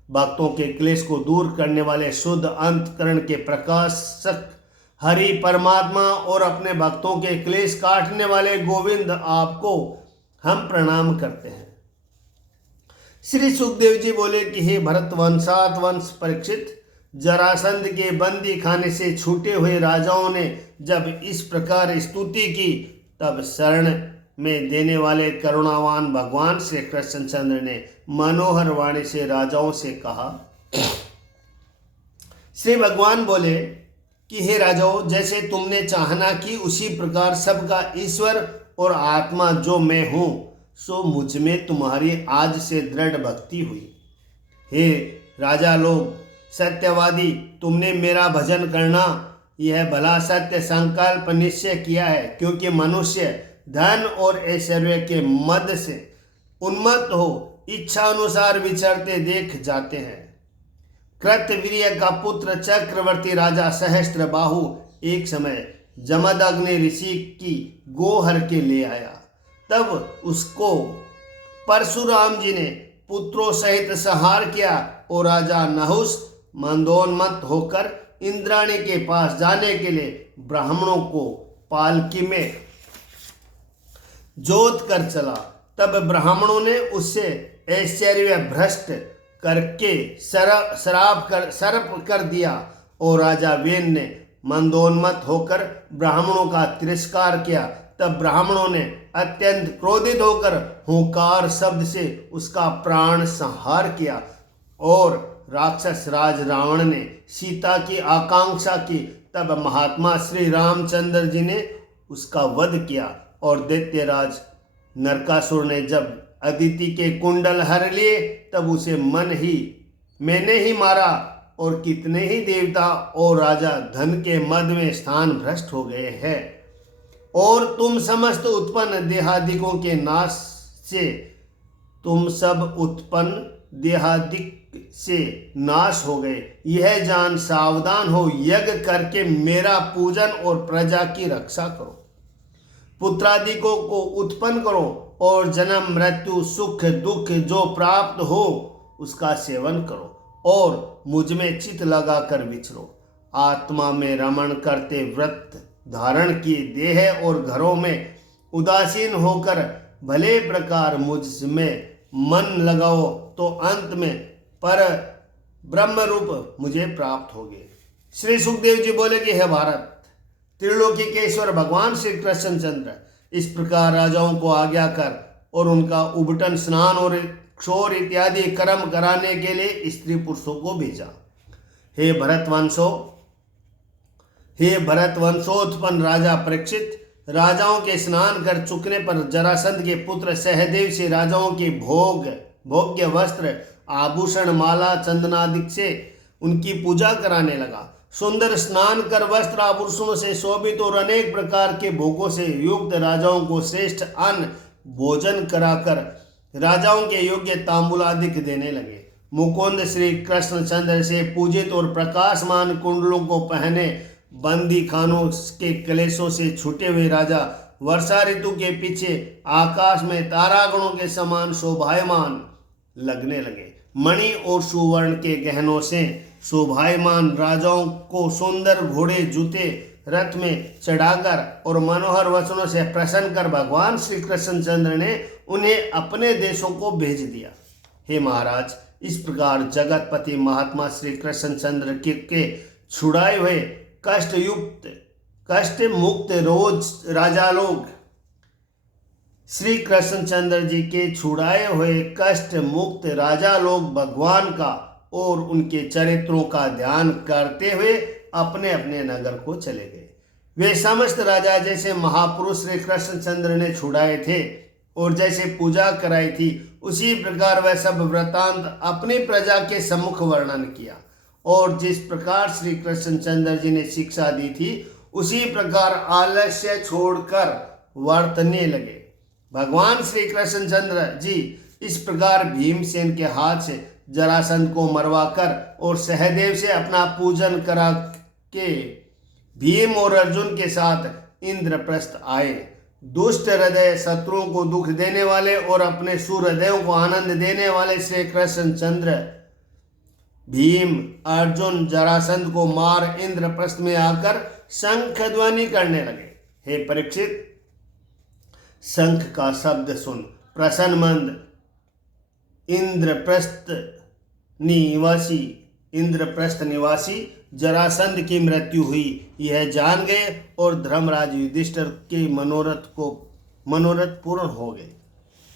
भक्तों के क्लेश को दूर करने वाले शुद्ध अंतकरण के प्रकाशक हरि परमात्मा और अपने भक्तों के क्लेश काटने वाले गोविंद आपको हम प्रणाम करते हैं। श्री सुखदेव जी बोले कि हे भरत वंशात वंश परीक्षित, जरासंध के बंदी खाने से छूटे हुए राजाओं ने जब इस प्रकार स्तुति की, तब शरण में देने वाले करुणावान भगवान श्री कृष्णचंद्र ने मनोहर वाणी से राजाओं से कहा। श्री भगवान बोले कि हे राजाओं, जैसे तुमने चाहना कि उसी प्रकार सबका ईश्वर और आत्मा जो मैं हूँ, सो मुझ में तुम्हारी आज से दृढ़ भक्ति हुई। हे राजा लोग, सत्यवादी, तुमने मेरा भजन करना यह भला सत्य संकल्प निश्चय किया है, क्योंकि मनुष्य धन और ऐश्वर्य के मद से उन्मत्त हो इच्छा अनुसार विचरते देख जाते हैं। कृतवीर्य का पुत्र चक्रवर्ती राजा सहस्त्र बाहु एक समय जमदग्नि ऋषि की गोहर के ले आया। तब उसको परशुराम जी ने पुत्रों सहित संहार किया और राजा नहुस मंदोन्मत्त होकर इंद्राणी के पास जाने के लिए ब्राह्मणों को पालकी में जोत कर चला। तब ब्राह्मणों ने उससे ऐश्वर्य भ्रष्ट करके सर्प कर दिया और राजा वेन ने मंदोन्मत्त होकर ब्राह्मणों का तिरस्कार किया। तब ब्राह्मणों ने अत्यंत क्रोधित होकर हुंकार शब्द से उसका प्राण संहार किया और राक्षस राज रावण ने सीता की आकांक्षा की। तब महात्मा श्री रामचंद्र जी ने उसका वध किया और दैत्यराज नरकासुर ने जब अदिति के कुंडल हर लिए, तब उसे मैंने ही मारा और कितने ही देवता और राजा धन के मद में स्थान भ्रष्ट हो गए हैं। और तुम समस्त उत्पन्न देहादिकों के नाश से, तुम सब उत्पन्न देहादिक से नाश हो गए। यह जान सावधान हो, यज्ञ करके मेरा पूजन और प्रजा की रक्षा करो। पुत्रादिकों को उत्पन्न करो और जन्म मृत्यु सुख दुख जो प्राप्त हो उसका सेवन करो और मुझ में चित लगाकर विचरो। आत्मा में रमण करते व्रत धारण किए देह और घरों में उदासीन होकर भले प्रकार मुझ में मन लगाओ, तो अंत में पर ब्रह्म रूप मुझे प्राप्त होगे। श्री सुखदेव जी बोले कि हे भारत, त्रिलोकी के ईश्वर भगवान श्री कृष्णचंद्र इस प्रकार राजाओं को आज्ञा कर और उनका उबटन, स्नान और क्षौर इत्यादि कर्म कराने के लिए स्त्री पुरुषों को भेजा। हे भरतवंशोत्पन्न राजा परीक्षित, राजाओं के स्नान कर चुकने पर जरासंध के पुत्र सहदेव से राजाओं के भोग्य वस्त्र, आभूषण, माला, चंदनादिक से उनकी पूजा कराने लगा। सुंदर स्नान कर वस्त्र आभूषणों से शोभित और अनेक प्रकार के भोगों से युक्त राजाओं को श्रेष्ठ अन्न भोजन कराकर राजाओं के योग्य तांबूलादिक देने लगे। मुकुंद श्री कृष्णचंद्र से पूजित और प्रकाशमान कुंडलों को पहने बंदी खानों के कलेशों से छूटे हुए राजा वर्षा ऋतु के पीछे आकाश में तारागणों के समान शोभायमान लगने लगे। मणि और सुवर्ण के गहनों से शोभायमान राजाओं को सुंदर घोड़े, जूते रथ में चढ़ाकर और मनोहर वचनों से प्रसन्न कर भगवान श्री कृष्णचंद्र ने उन्हें अपने देशों को भेज दिया। हे महाराज, इस प्रकार जगतपति महात्मा श्री कृष्णचंद्र के छुड़ाए हुए कष्ट मुक्त राजा लोग श्री कृष्णचंद्र जी के छुड़ाए हुए कष्ट मुक्त राजा लोग भगवान का और उनके चरित्रों का ध्यान करते हुए अपने अपने नगर को चले गए। वे समस्त राजा जैसे महापुरुष श्री कृष्णचंद्र ने छुड़ाए थे और जैसे पूजा कराई थी, उसी प्रकार वह सब वृतांत अपनी प्रजा के सम्मुख वर्णन किया और जिस प्रकार श्री कृष्णचंद्र जी ने शिक्षा दी थी उसी प्रकार आलस्य छोड़कर वर्तने लगे। भगवान श्री कृष्णचंद्र जी इस प्रकार भीमसेन के हाथ से जरासंध को मरवाकर और सहदेव से अपना पूजन करा के भीम और अर्जुन के साथ इंद्रप्रस्थ आए। दुष्ट हृदय, शत्रुओं को दुख देने वाले और अपने सुहृदयों को आनंद देने वाले श्री कृष्णचंद्र भीम, अर्जुन जरासंध को मार इंद्रप्रस्थ में आकर शंख ध्वनि करने लगे। हे परीक्षित, शंख का शब्द सुन प्रसन्न मंद इंद्रप्रस्थ निवासी जरासंध की मृत्यु हुई, यह जान गए और धर्मराज युधिष्ठिर के मनोरथ पूर्ण हो गए।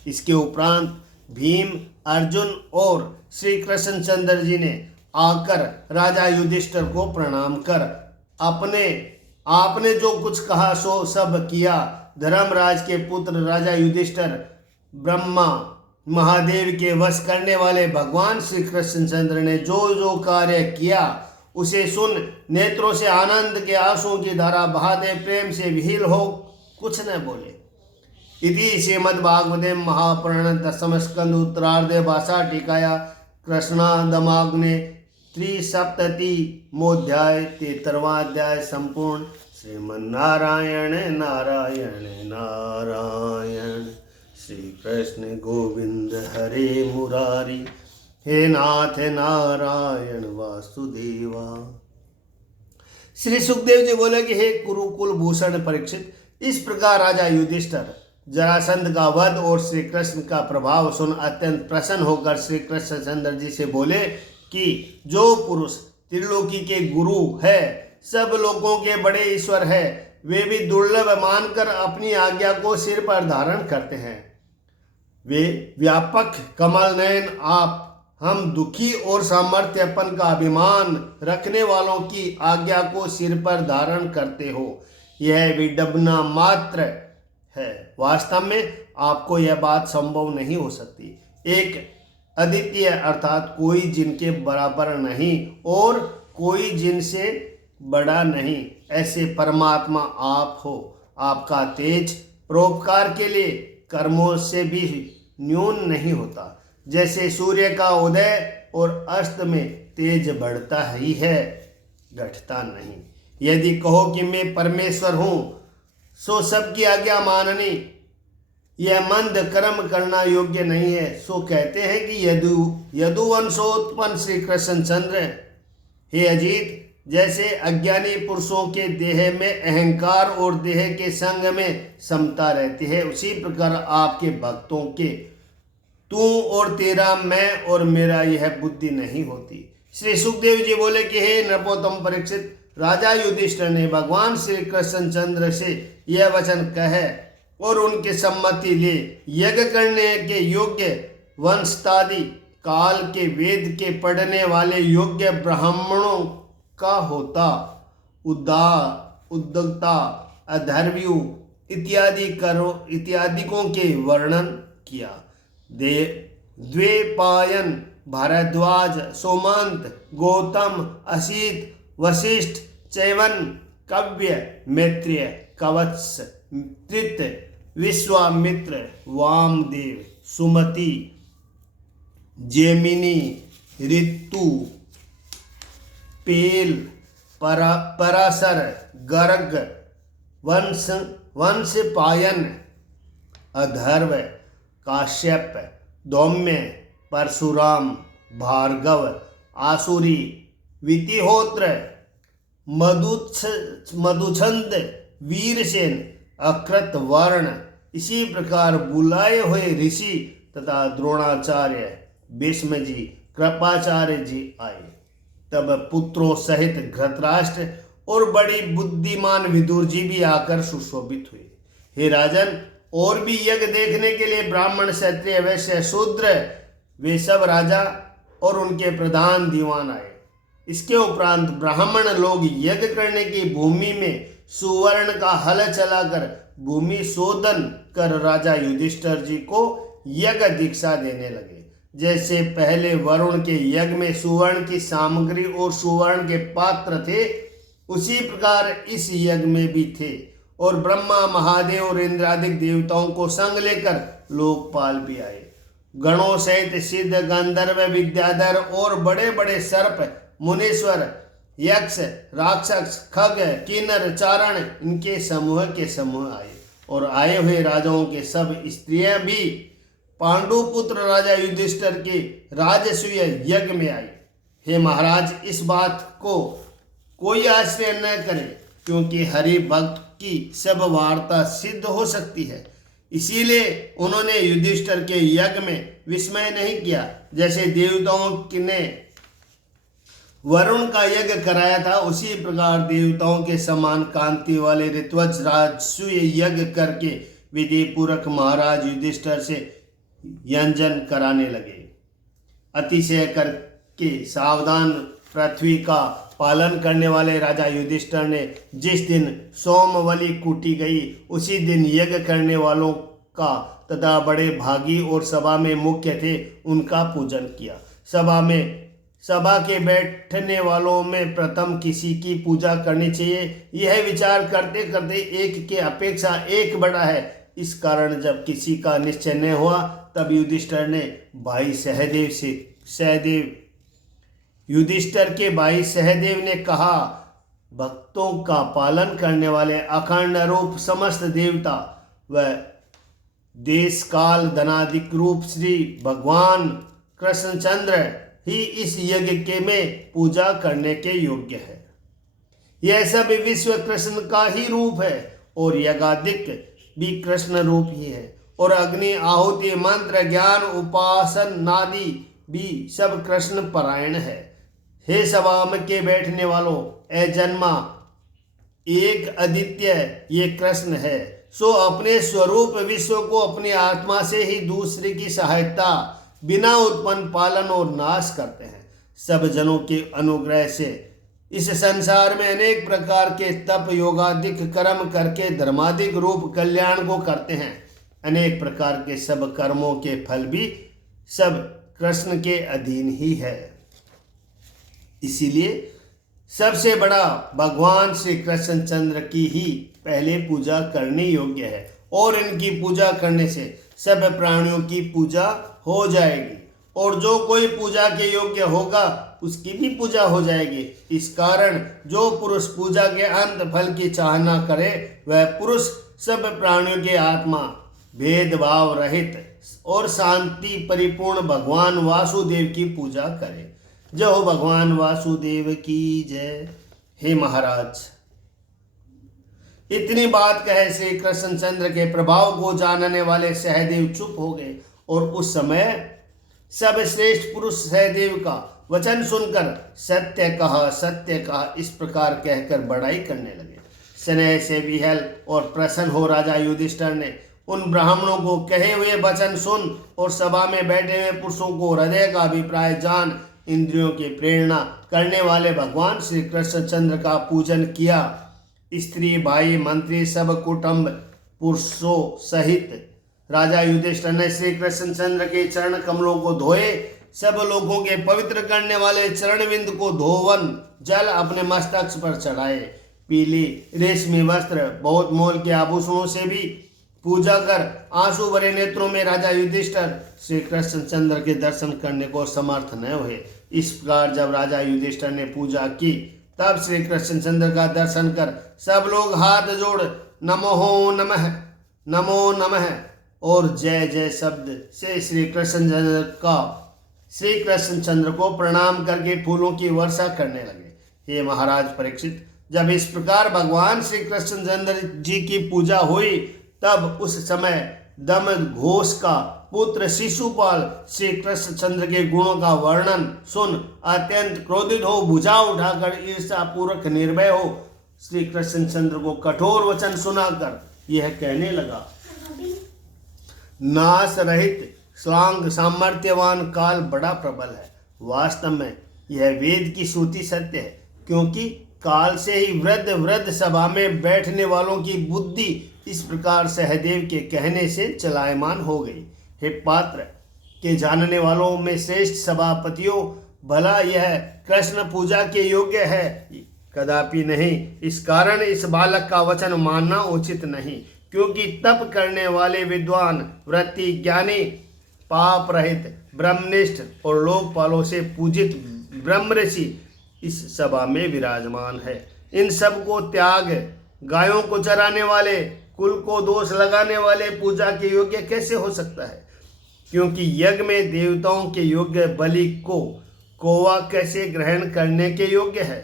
इसके उपरांत भीम, अर्जुन और श्री कृष्णचंद्र जी ने आकर राजा युधिष्ठिर को प्रणाम कर आपने जो कुछ कहा सो सब किया। धर्मराज के पुत्र राजा युधिष्ठिर ब्रह्मा महादेव के वश करने वाले भगवान श्री कृष्णचंद्र ने जो जो कार्य किया उसे सुन नेत्रों से आनंद के आंसुओं की धारा बहाते प्रेम से विहील हो कुछ न बोले। इति श्रीमद्भागवते महापुराण दशम स्कंद उत्तरार्धे भाषा टीकाया कृष्णादमाग्ने त्रिसप्तति मोध्याय 13वां संपूर्ण। श्रीमन्नारायण नारायण नारायण। श्री कृष्ण गोविंद हरे मुरारी। हे नाथ नारायण वासुदेवा। श्री सुखदेव जी बोले कि हे कुरुकुल भूषण परीक्षित, इस प्रकार राजा युधिष्ठिर जरासंध का वध और श्री कृष्ण का प्रभाव सुन अत्यंत प्रसन्न होकर श्री कृष्णचंद्र जी से बोले कि जो पुरुष त्रिलोकी के गुरु है, सब लोगों के बड़े ईश्वर है, वे भी दुर्लभ मानकर अपनी आज्ञा को सिर पर धारण करते हैं। वे व्यापक कमल नयन आप, हम दुखी और सामर्थ्यपन का अभिमान रखने वालों की आज्ञा को सिर पर धारण करते हो, यह विडंबना मात्र है। वास्तव में आपको यह बात संभव नहीं हो सकती। एक अद्वितीय अर्थात कोई जिनके बराबर नहीं और कोई जिनसे बड़ा नहीं, ऐसे परमात्मा आप हो। आपका तेज परोपकार के लिए कर्मों से भी न्यून नहीं होता। जैसे सूर्य का उदय और अस्त में तेज बढ़ता ही है, घटता नहीं। यदि कहो कि मैं परमेश्वर हूँ सो सबकी आज्ञा माननी, यह मंद कर्म करना योग्य नहीं है। सो कहते हैं कि यदुवंशोत्पन्न श्री कृष्णचंद्र, हे अजीत, जैसे अज्ञानी पुरुषों के देह में अहंकार और देह के संग में समता रहती है, उसी प्रकार आपके भक्तों के तू और तेरा, मैं और मेरा यह बुद्धि नहीं होती। श्री सुखदेव जी बोले कि हे नृपोत्तम परीक्षित, राजा युधिष्ठिर ने भगवान श्री कृष्णचंद्र से यह वचन कहे और उनकी सम्मति ले यज्ञ करने के योग्य वंशतादि काल के वेद के पढ़ने वाले योग्य ब्राह्मणों का होता। उद्योक्ता अधर्व्यु इत्यादिकों के वर्णन किया। द्वैपायन भारद्वाज सोमंत गौतम असित वशिष्ठ चैवन कव्य मैत्रेय कवत्स तृत विश्वामित्र वामदेव सुमति जेमिनी ऋतु पेल पराशर गर्ग वंशपायन अधर्व काश्यप दौम्य परशुराम भार्गव आसुरी वितिहोत्र मधुछंद वीरसेन अकृत वर्ण इसी प्रकार बुलाए हुए ऋषि तथा द्रोणाचार्य भीष्म जी कृपाचार्य जी आए। तब पुत्रों सहित धृतराष्ट्र और बड़ी बुद्धिमान विदुर जी भी आकर सुशोभित हुए। हे राजन, और भी यज्ञ देखने के लिए ब्राह्मण क्षत्रिय वैश्य शूद्र वे सब राजा और उनके प्रधान दीवान आए। इसके उपरांत ब्राह्मण लोग यज्ञ करने की भूमि में सुवर्ण का हल चलाकर भूमि शोधन कर राजा युधिष्ठिर जी को यज्ञ दीक्षा देने लगे। जैसे पहले वरुण के यज्ञ में सुवर्ण की सामग्री और सुवर्ण के पात्र थे, उसी प्रकार इस यज्ञ में भी थे। और ब्रह्मा महादेव और इंद्रादिक देवताओं को संग लेकर लोकपाल भी आए। गणों सहित सिद्ध गंधर्व विद्याधर और बड़े बड़े सर्प मुनीश्वर यक्ष राक्षस खग किन्नर चारण इनके समूह के समूह आए। और आए हुए राजाओं के सब स्त्रियां भी पांडु पुत्र राजा युधिष्ठिर के राजसूय यज्ञ में आई। हे महाराज, इस बात को कोई आश्चर्य न करे, क्योंकि हरि भक्त की सब वार्ता सिद्ध हो सकती है। इसीलिए उन्होंने युधिष्ठिर के यज्ञ में विस्मय नहीं किया। जैसे देवताओं ने वरुण का यज्ञ कराया था, उसी प्रकार देवताओं के समान कांति वाले ऋत्वज राजसूय यज्ञ करके विधि पूर्वक महाराज युधिष्ठिर से यंजन कराने लगे। अतिशय करके सावधान पृथ्वी का पालन करने वाले राजा युधिष्ठिर ने जिस दिन सोमवली कूटी गई, उसी दिन यज्ञ करने वालों का तथा बड़े भागी और सभा में मुख्य थे उनका पूजन किया। सभा के बैठने वालों में प्रथम किसी की पूजा करनी चाहिए, यह विचार करते करते एक के अपेक्षा एक बड़ा है। इस कारण जब किसी का निश्चय न हुआ, तब युधिष्ठिर ने युधिष्ठिर के भाई सहदेव ने कहा, भक्तों का पालन करने वाले अखंड रूप समस्त देवता व देश काल धनादिक रूप श्री भगवान कृष्णचंद्र ही इस यज्ञ के में पूजा करने के योग्य है। यह सब विश्व कृष्ण का ही रूप है और यज्ञादिक भी कृष्ण रूप ही है। और अग्नि आहुति मंत्र ज्ञान उपासन आदि भी सब कृष्ण परायण है। हे सभा के बैठने वालों, अजन्मा एक अद्वितीय ये कृष्ण है। सो अपने स्वरूप विश्व को अपनी आत्मा से ही दूसरे की सहायता बिना उत्पन्न पालन और नाश करते हैं। सब जनों के अनुग्रह से इस संसार में अनेक प्रकार के तप योगादिक कर्म करके धर्मादिक रूप कल्याण को करते हैं। अनेक प्रकार के सब कर्मों के फल भी सब कृष्ण के अधीन ही है। इसीलिए सबसे बड़ा भगवान श्री कृष्णचंद्र की ही पहले पूजा करनी योग्य है, और इनकी पूजा करने से सब प्राणियों की पूजा हो जाएगी, और जो कोई पूजा के योग्य होगा उसकी भी पूजा हो जाएगी। इस कारण जो पुरुष पूजा के अंत फल की चाहना करे, वह पुरुष सब प्राणियों के आत्मा भेदभाव रहित और शांति परिपूर्ण भगवान वासुदेव की पूजा करे। जय हो भगवान वासुदेव की जय। हे महाराज, इतनी बात कहे श्री कृष्णचंद्र के प्रभाव को जानने वाले सहदेव चुप हो गए, और उस समय सब श्रेष्ठ पुरुष सहदेव का वचन सुनकर सत्य कहा इस प्रकार कहकर बड़ाई करने लगे। स्नेह से विहल और प्रसन्न हो राजा युधिष्ठिर ने उन ब्राह्मणों को कहे हुए वचन सुन और सभा में बैठे हुए पुरुषों को हृदय का अभिप्राय जान इंद्रियों की प्रेरणा करने वाले भगवान श्री कृष्णचंद्र का पूजन किया। स्त्री भाई मंत्री सब कुटुंब पुरुषों सहित राजा युधिष्ठिर ने श्री कृष्णचंद्र के चरण कमलों को धोए। सब लोगों के पवित्र करने वाले चरणविंद को धोवन जल अपने मस्तक पर चढ़ाए। पीली रेशमी वस्त्र बहुत मोल के आभूषणों से भी पूजा कर आंसू भरे नेत्रों में राजा युधिष्ठिर श्री कृष्णचंद्र के दर्शन करने को समर्थ न हुए। इस प्रकार जब राजा युधिष्ठिर ने पूजा की तब श्री कृष्णचंद्र का दर्शन कर सब लोग हाथ जोड़ नमो नमः और जय जय शब्द से श्री कृष्णचंद्र को प्रणाम करके फूलों की वर्षा करने लगे। हे महाराज परीक्षित, जब इस प्रकार भगवान श्री कृष्णचंद्र जी की पूजा हुई तब उस समय दमघोष का पुत्र शिशुपाल श्री कृष्णचंद्र के गुणों का वर्णन सुन अत्यंत क्रोधित हो भुजा उठाकर ईर्ष्या पूर्वक निर्भय हो श्री कृष्णचंद्र को कठोर वचन सुनाकर यह कहने लगा, नाश रहित श्लाघ सामर्थ्यवान काल बड़ा प्रबल है। वास्तव में यह वेद की श्रुति सत्य है, क्योंकि काल से ही वृद्ध सभा में बैठने वालों की बुद्धि इस प्रकार सहदेव के कहने से चलायमान हो गई। हे पात्र के जानने वालों में श्रेष्ठ सभापतियों, भला यह कृष्ण पूजा के योग्य है? कदापि नहीं। इस कारण इस बालक का वचन मानना उचित नहीं, क्योंकि तप करने वाले विद्वान वृत्ति ज्ञानी पाप रहित ब्रह्मनिष्ठ और लोकपालों से पूजित ब्रह्मऋषि इस सभा में विराजमान है। इन सब को त्याग गायों को चराने वाले कुल को दोष लगाने वाले पूजा के योग्य कैसे हो सकता है? क्योंकि यज्ञ में देवताओं के योग्य बलि को कौवा कैसे ग्रहण करने के योग्य है?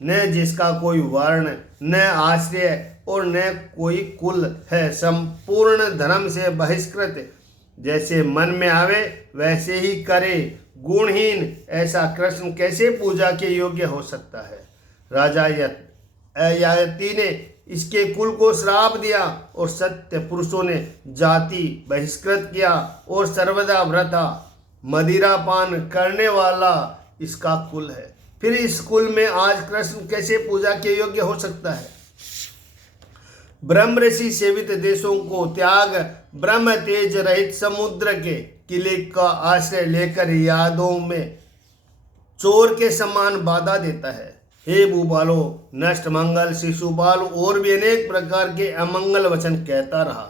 न जिसका कोई वर्ण न आश्रय और न कोई कुल है, संपूर्ण धर्म से बहिष्कृत, जैसे मन में आवे वैसे ही करे, गुणहीन, ऐसा कृष्ण कैसे पूजा के योग्य हो सकता है? राजा ययाति ने इसके कुल को श्राप दिया और सत्य पुरुषों ने जाति बहिष्कृत किया और सर्वदा व्रता मदिरा पान करने वाला इसका कुल है। फिर इस कुल में आज कृष्ण कैसे पूजा के योग्य हो सकता है? ब्रह्म ऋषि सेवित देशों को त्याग ब्रह्म तेज रहित समुद्र के किले का आश्रय लेकर यादों में चोर के समान बाधा देता है। हे भूपालो, नष्ट मंगल शिशुपाल और भी अनेक प्रकार के अमंगल वचन कहता रहा,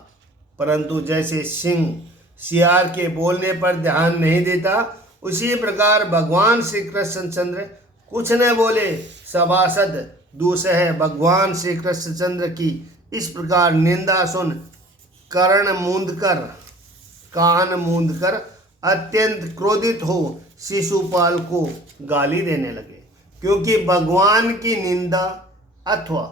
परंतु जैसे सिंह सियार के बोलने पर ध्यान नहीं देता, उसी प्रकार भगवान श्री कृष्णचंद्र कुछ न बोले। सभासद दूसरे भगवान श्री कृष्णचंद्र की इस प्रकार निंदा सुन कान मूंद कर अत्यंत क्रोधित हो शिशुपाल को गाली देने लगे, क्योंकि भगवान की निंदा अथवा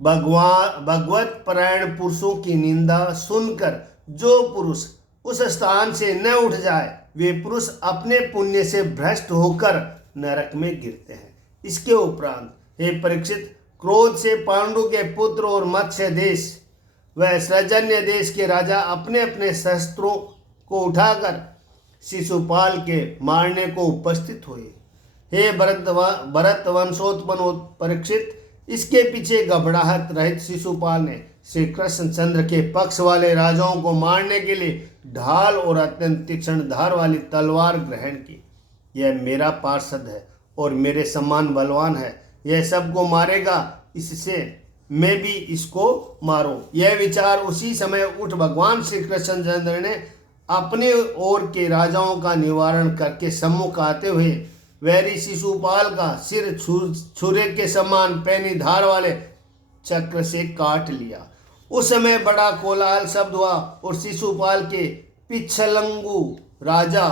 भगवत परायण पुरुषों की निंदा सुनकर जो पुरुष उस स्थान से न उठ जाए वे पुरुष अपने पुण्य से भ्रष्ट होकर नरक में गिरते हैं। इसके उपरांत हे परीक्षित, क्रोध से पांडु के पुत्र और मत्स्य देश व सृजन्य देश के राजा अपने अपने शस्त्रों को उठाकर शिशुपाल के मारने को उपस्थित हुए। हे भरत वंशोत्पन्न परीक्षित, इसके पीछे घबराहट रहित शिशुपाल ने श्री कृष्णचंद्र के पक्ष वाले राजाओं को मारने के लिए ढाल और अत्यंत तीक्ष्ण धार वाली तलवार ग्रहण की। यह मेरा पार्षद है और मेरे समान बलवान है, यह सबको मारेगा, इससे मैं भी इसको मारो। यह विचार उसी समय उठ भगवान श्री कृष्णचंद्र ने अपने ओर के राजाओं का निवारण करके सम्मुख आते हुए वैरी शिशुपाल का सिर छुरे के समान पैनी धार वाले चक्र से काट लिया। उस समय बड़ा कोलाहल शब्द हुआ और शिशुपाल के पिछलंगु राजा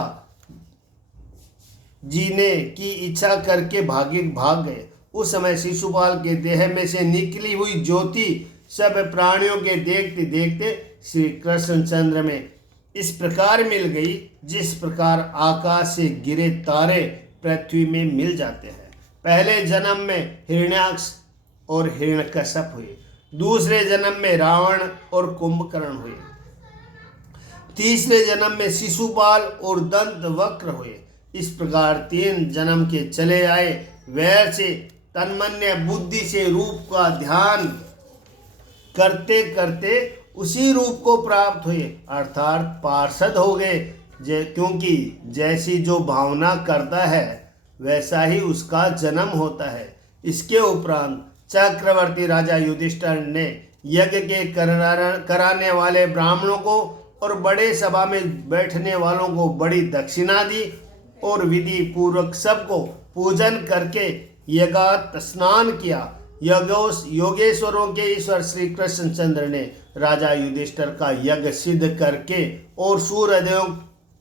जीने की इच्छा करके भाग गए। उस समय शिशुपाल के देह में से निकली हुई ज्योति सब प्राणियों के देखते देखते श्री कृष्णचंद्र में इस प्रकार मिल गई जिस प्रकार आकाश से गिरे तारे पृथ्वी में मिल जाते हैं। पहले जन्म में हिरण्याक्ष और हिरण्यकश्यप हुए, दूसरे जन्म में रावण और कुंभकर्ण हुए। तीसरे जन्म में शिशुपाल और दंत वक्र हुए। इस प्रकार 3 जन्म के चले आए। वैसे तन्मन्य बुद्धि से रूप का ध्यान करते करते उसी रूप को प्राप्त हुए, अर्थात पार्षद हो गए। क्योंकि जैसी जो भावना करता है वैसा ही उसका जन्म होता है। इसके उपरांत चक्रवर्ती राजा युधिष्ठिर ने यज्ञ के कराने वाले ब्राह्मणों को और बड़े सभा में बैठने वालों को बड़ी दक्षिणा दी और विधि पूर्वक सबको पूजन करके यज्ञात स्नान किया। योगेश्वरों के ईश्वर श्री कृष्णचंद्र ने राजा युधिष्ठिर का यज्ञ सिद्ध करके और सूर्यदेव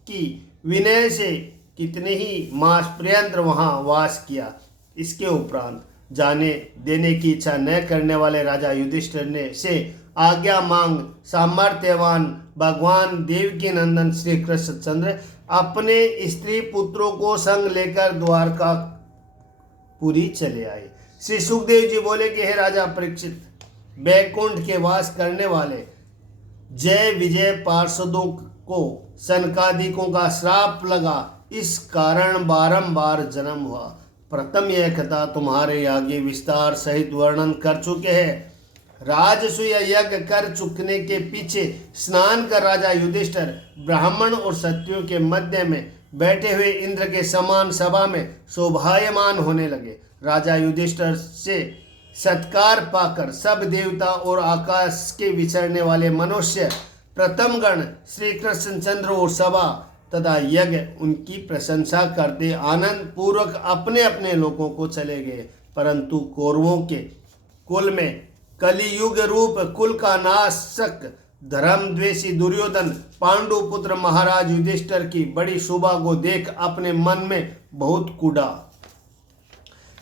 की विनय से कितने ही मास पर्यंत वहां वास किया। इसके उपरांत जाने देने की इच्छा न करने वाले राजा युधिष्ठिर ने से आज्ञा मांग सामर्थ्यवान भगवान देवकी नंदन श्री कृष्णचंद्र अपने स्त्री पुत्रों को संग लेकर द्वारका पुरी चले आए। श्री सुखदेव जी बोले कि हे राजा परीक्षित, बैकुंठ के वास करने वाले जय विजय पार्षदों को सनकादिकों का श्राप लगा, इस कारण बारंबार जन्म हुआ। प्रथम यह कथा तुम्हारे आगे विस्तार सहित वर्णन कर चुके हैं। राजसूय यज्ञ कर चुकने के पीछे स्नान कर राजा युधिष्ठिर ब्राह्मण और क्षत्रियों के मध्य में बैठे हुए इंद्र के समान सभा में शोभायमान होने लगे। राजा युधिष्ठिर से सत्कार पाकर सब देवता और आकाश के विचरने वाले मनुष्य प्रथम गण श्री कृष्णचंद्र और सभा तथा यज्ञ उनकी प्रशंसा करते आनंद पूर्वक अपने अपने लोगों को चले गए। परंतु कौरवों के कुल में कलियुग रूप कुल का नाशक धर्मद्वेषी दुर्योधन पांडु पुत्र महाराज युधिष्ठिर की बड़ी शोभा को देख अपने मन में बहुत कूड़ा।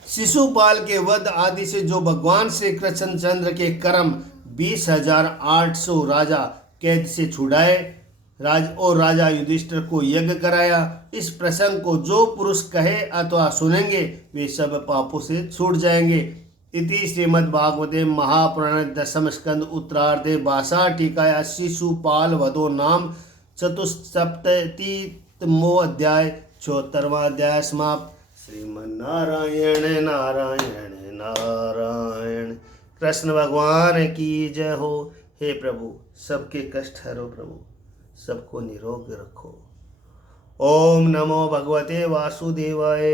शिशुपाल के वध आदि से जो भगवान श्री कृष्णचंद्र के कर्म 20,800 राजा कैद से छुड़ाए और राजा युधिष्ठिर को यज्ञ कराया। इस प्रसंग को जो पुरुष कहे अथवा सुनेंगे वे सब पापों से छूट जाएंगे। इति श्रीमद्भागवते महापुराणे दशम स्कंद उत्तरार्धे भाषा टीकाया शिशुपाल वधो नाम चतुस्सप्ततितमो अध्याय 74वां अध्याय समाप्त। श्रीमन्नारायण नारायण नारायण। कृष्ण भगवान की जय हो। हे प्रभु, सबके कष्ट हरो प्रभु, सबको निरोग रखो। ओम नमो भगवते वासुदेवाय।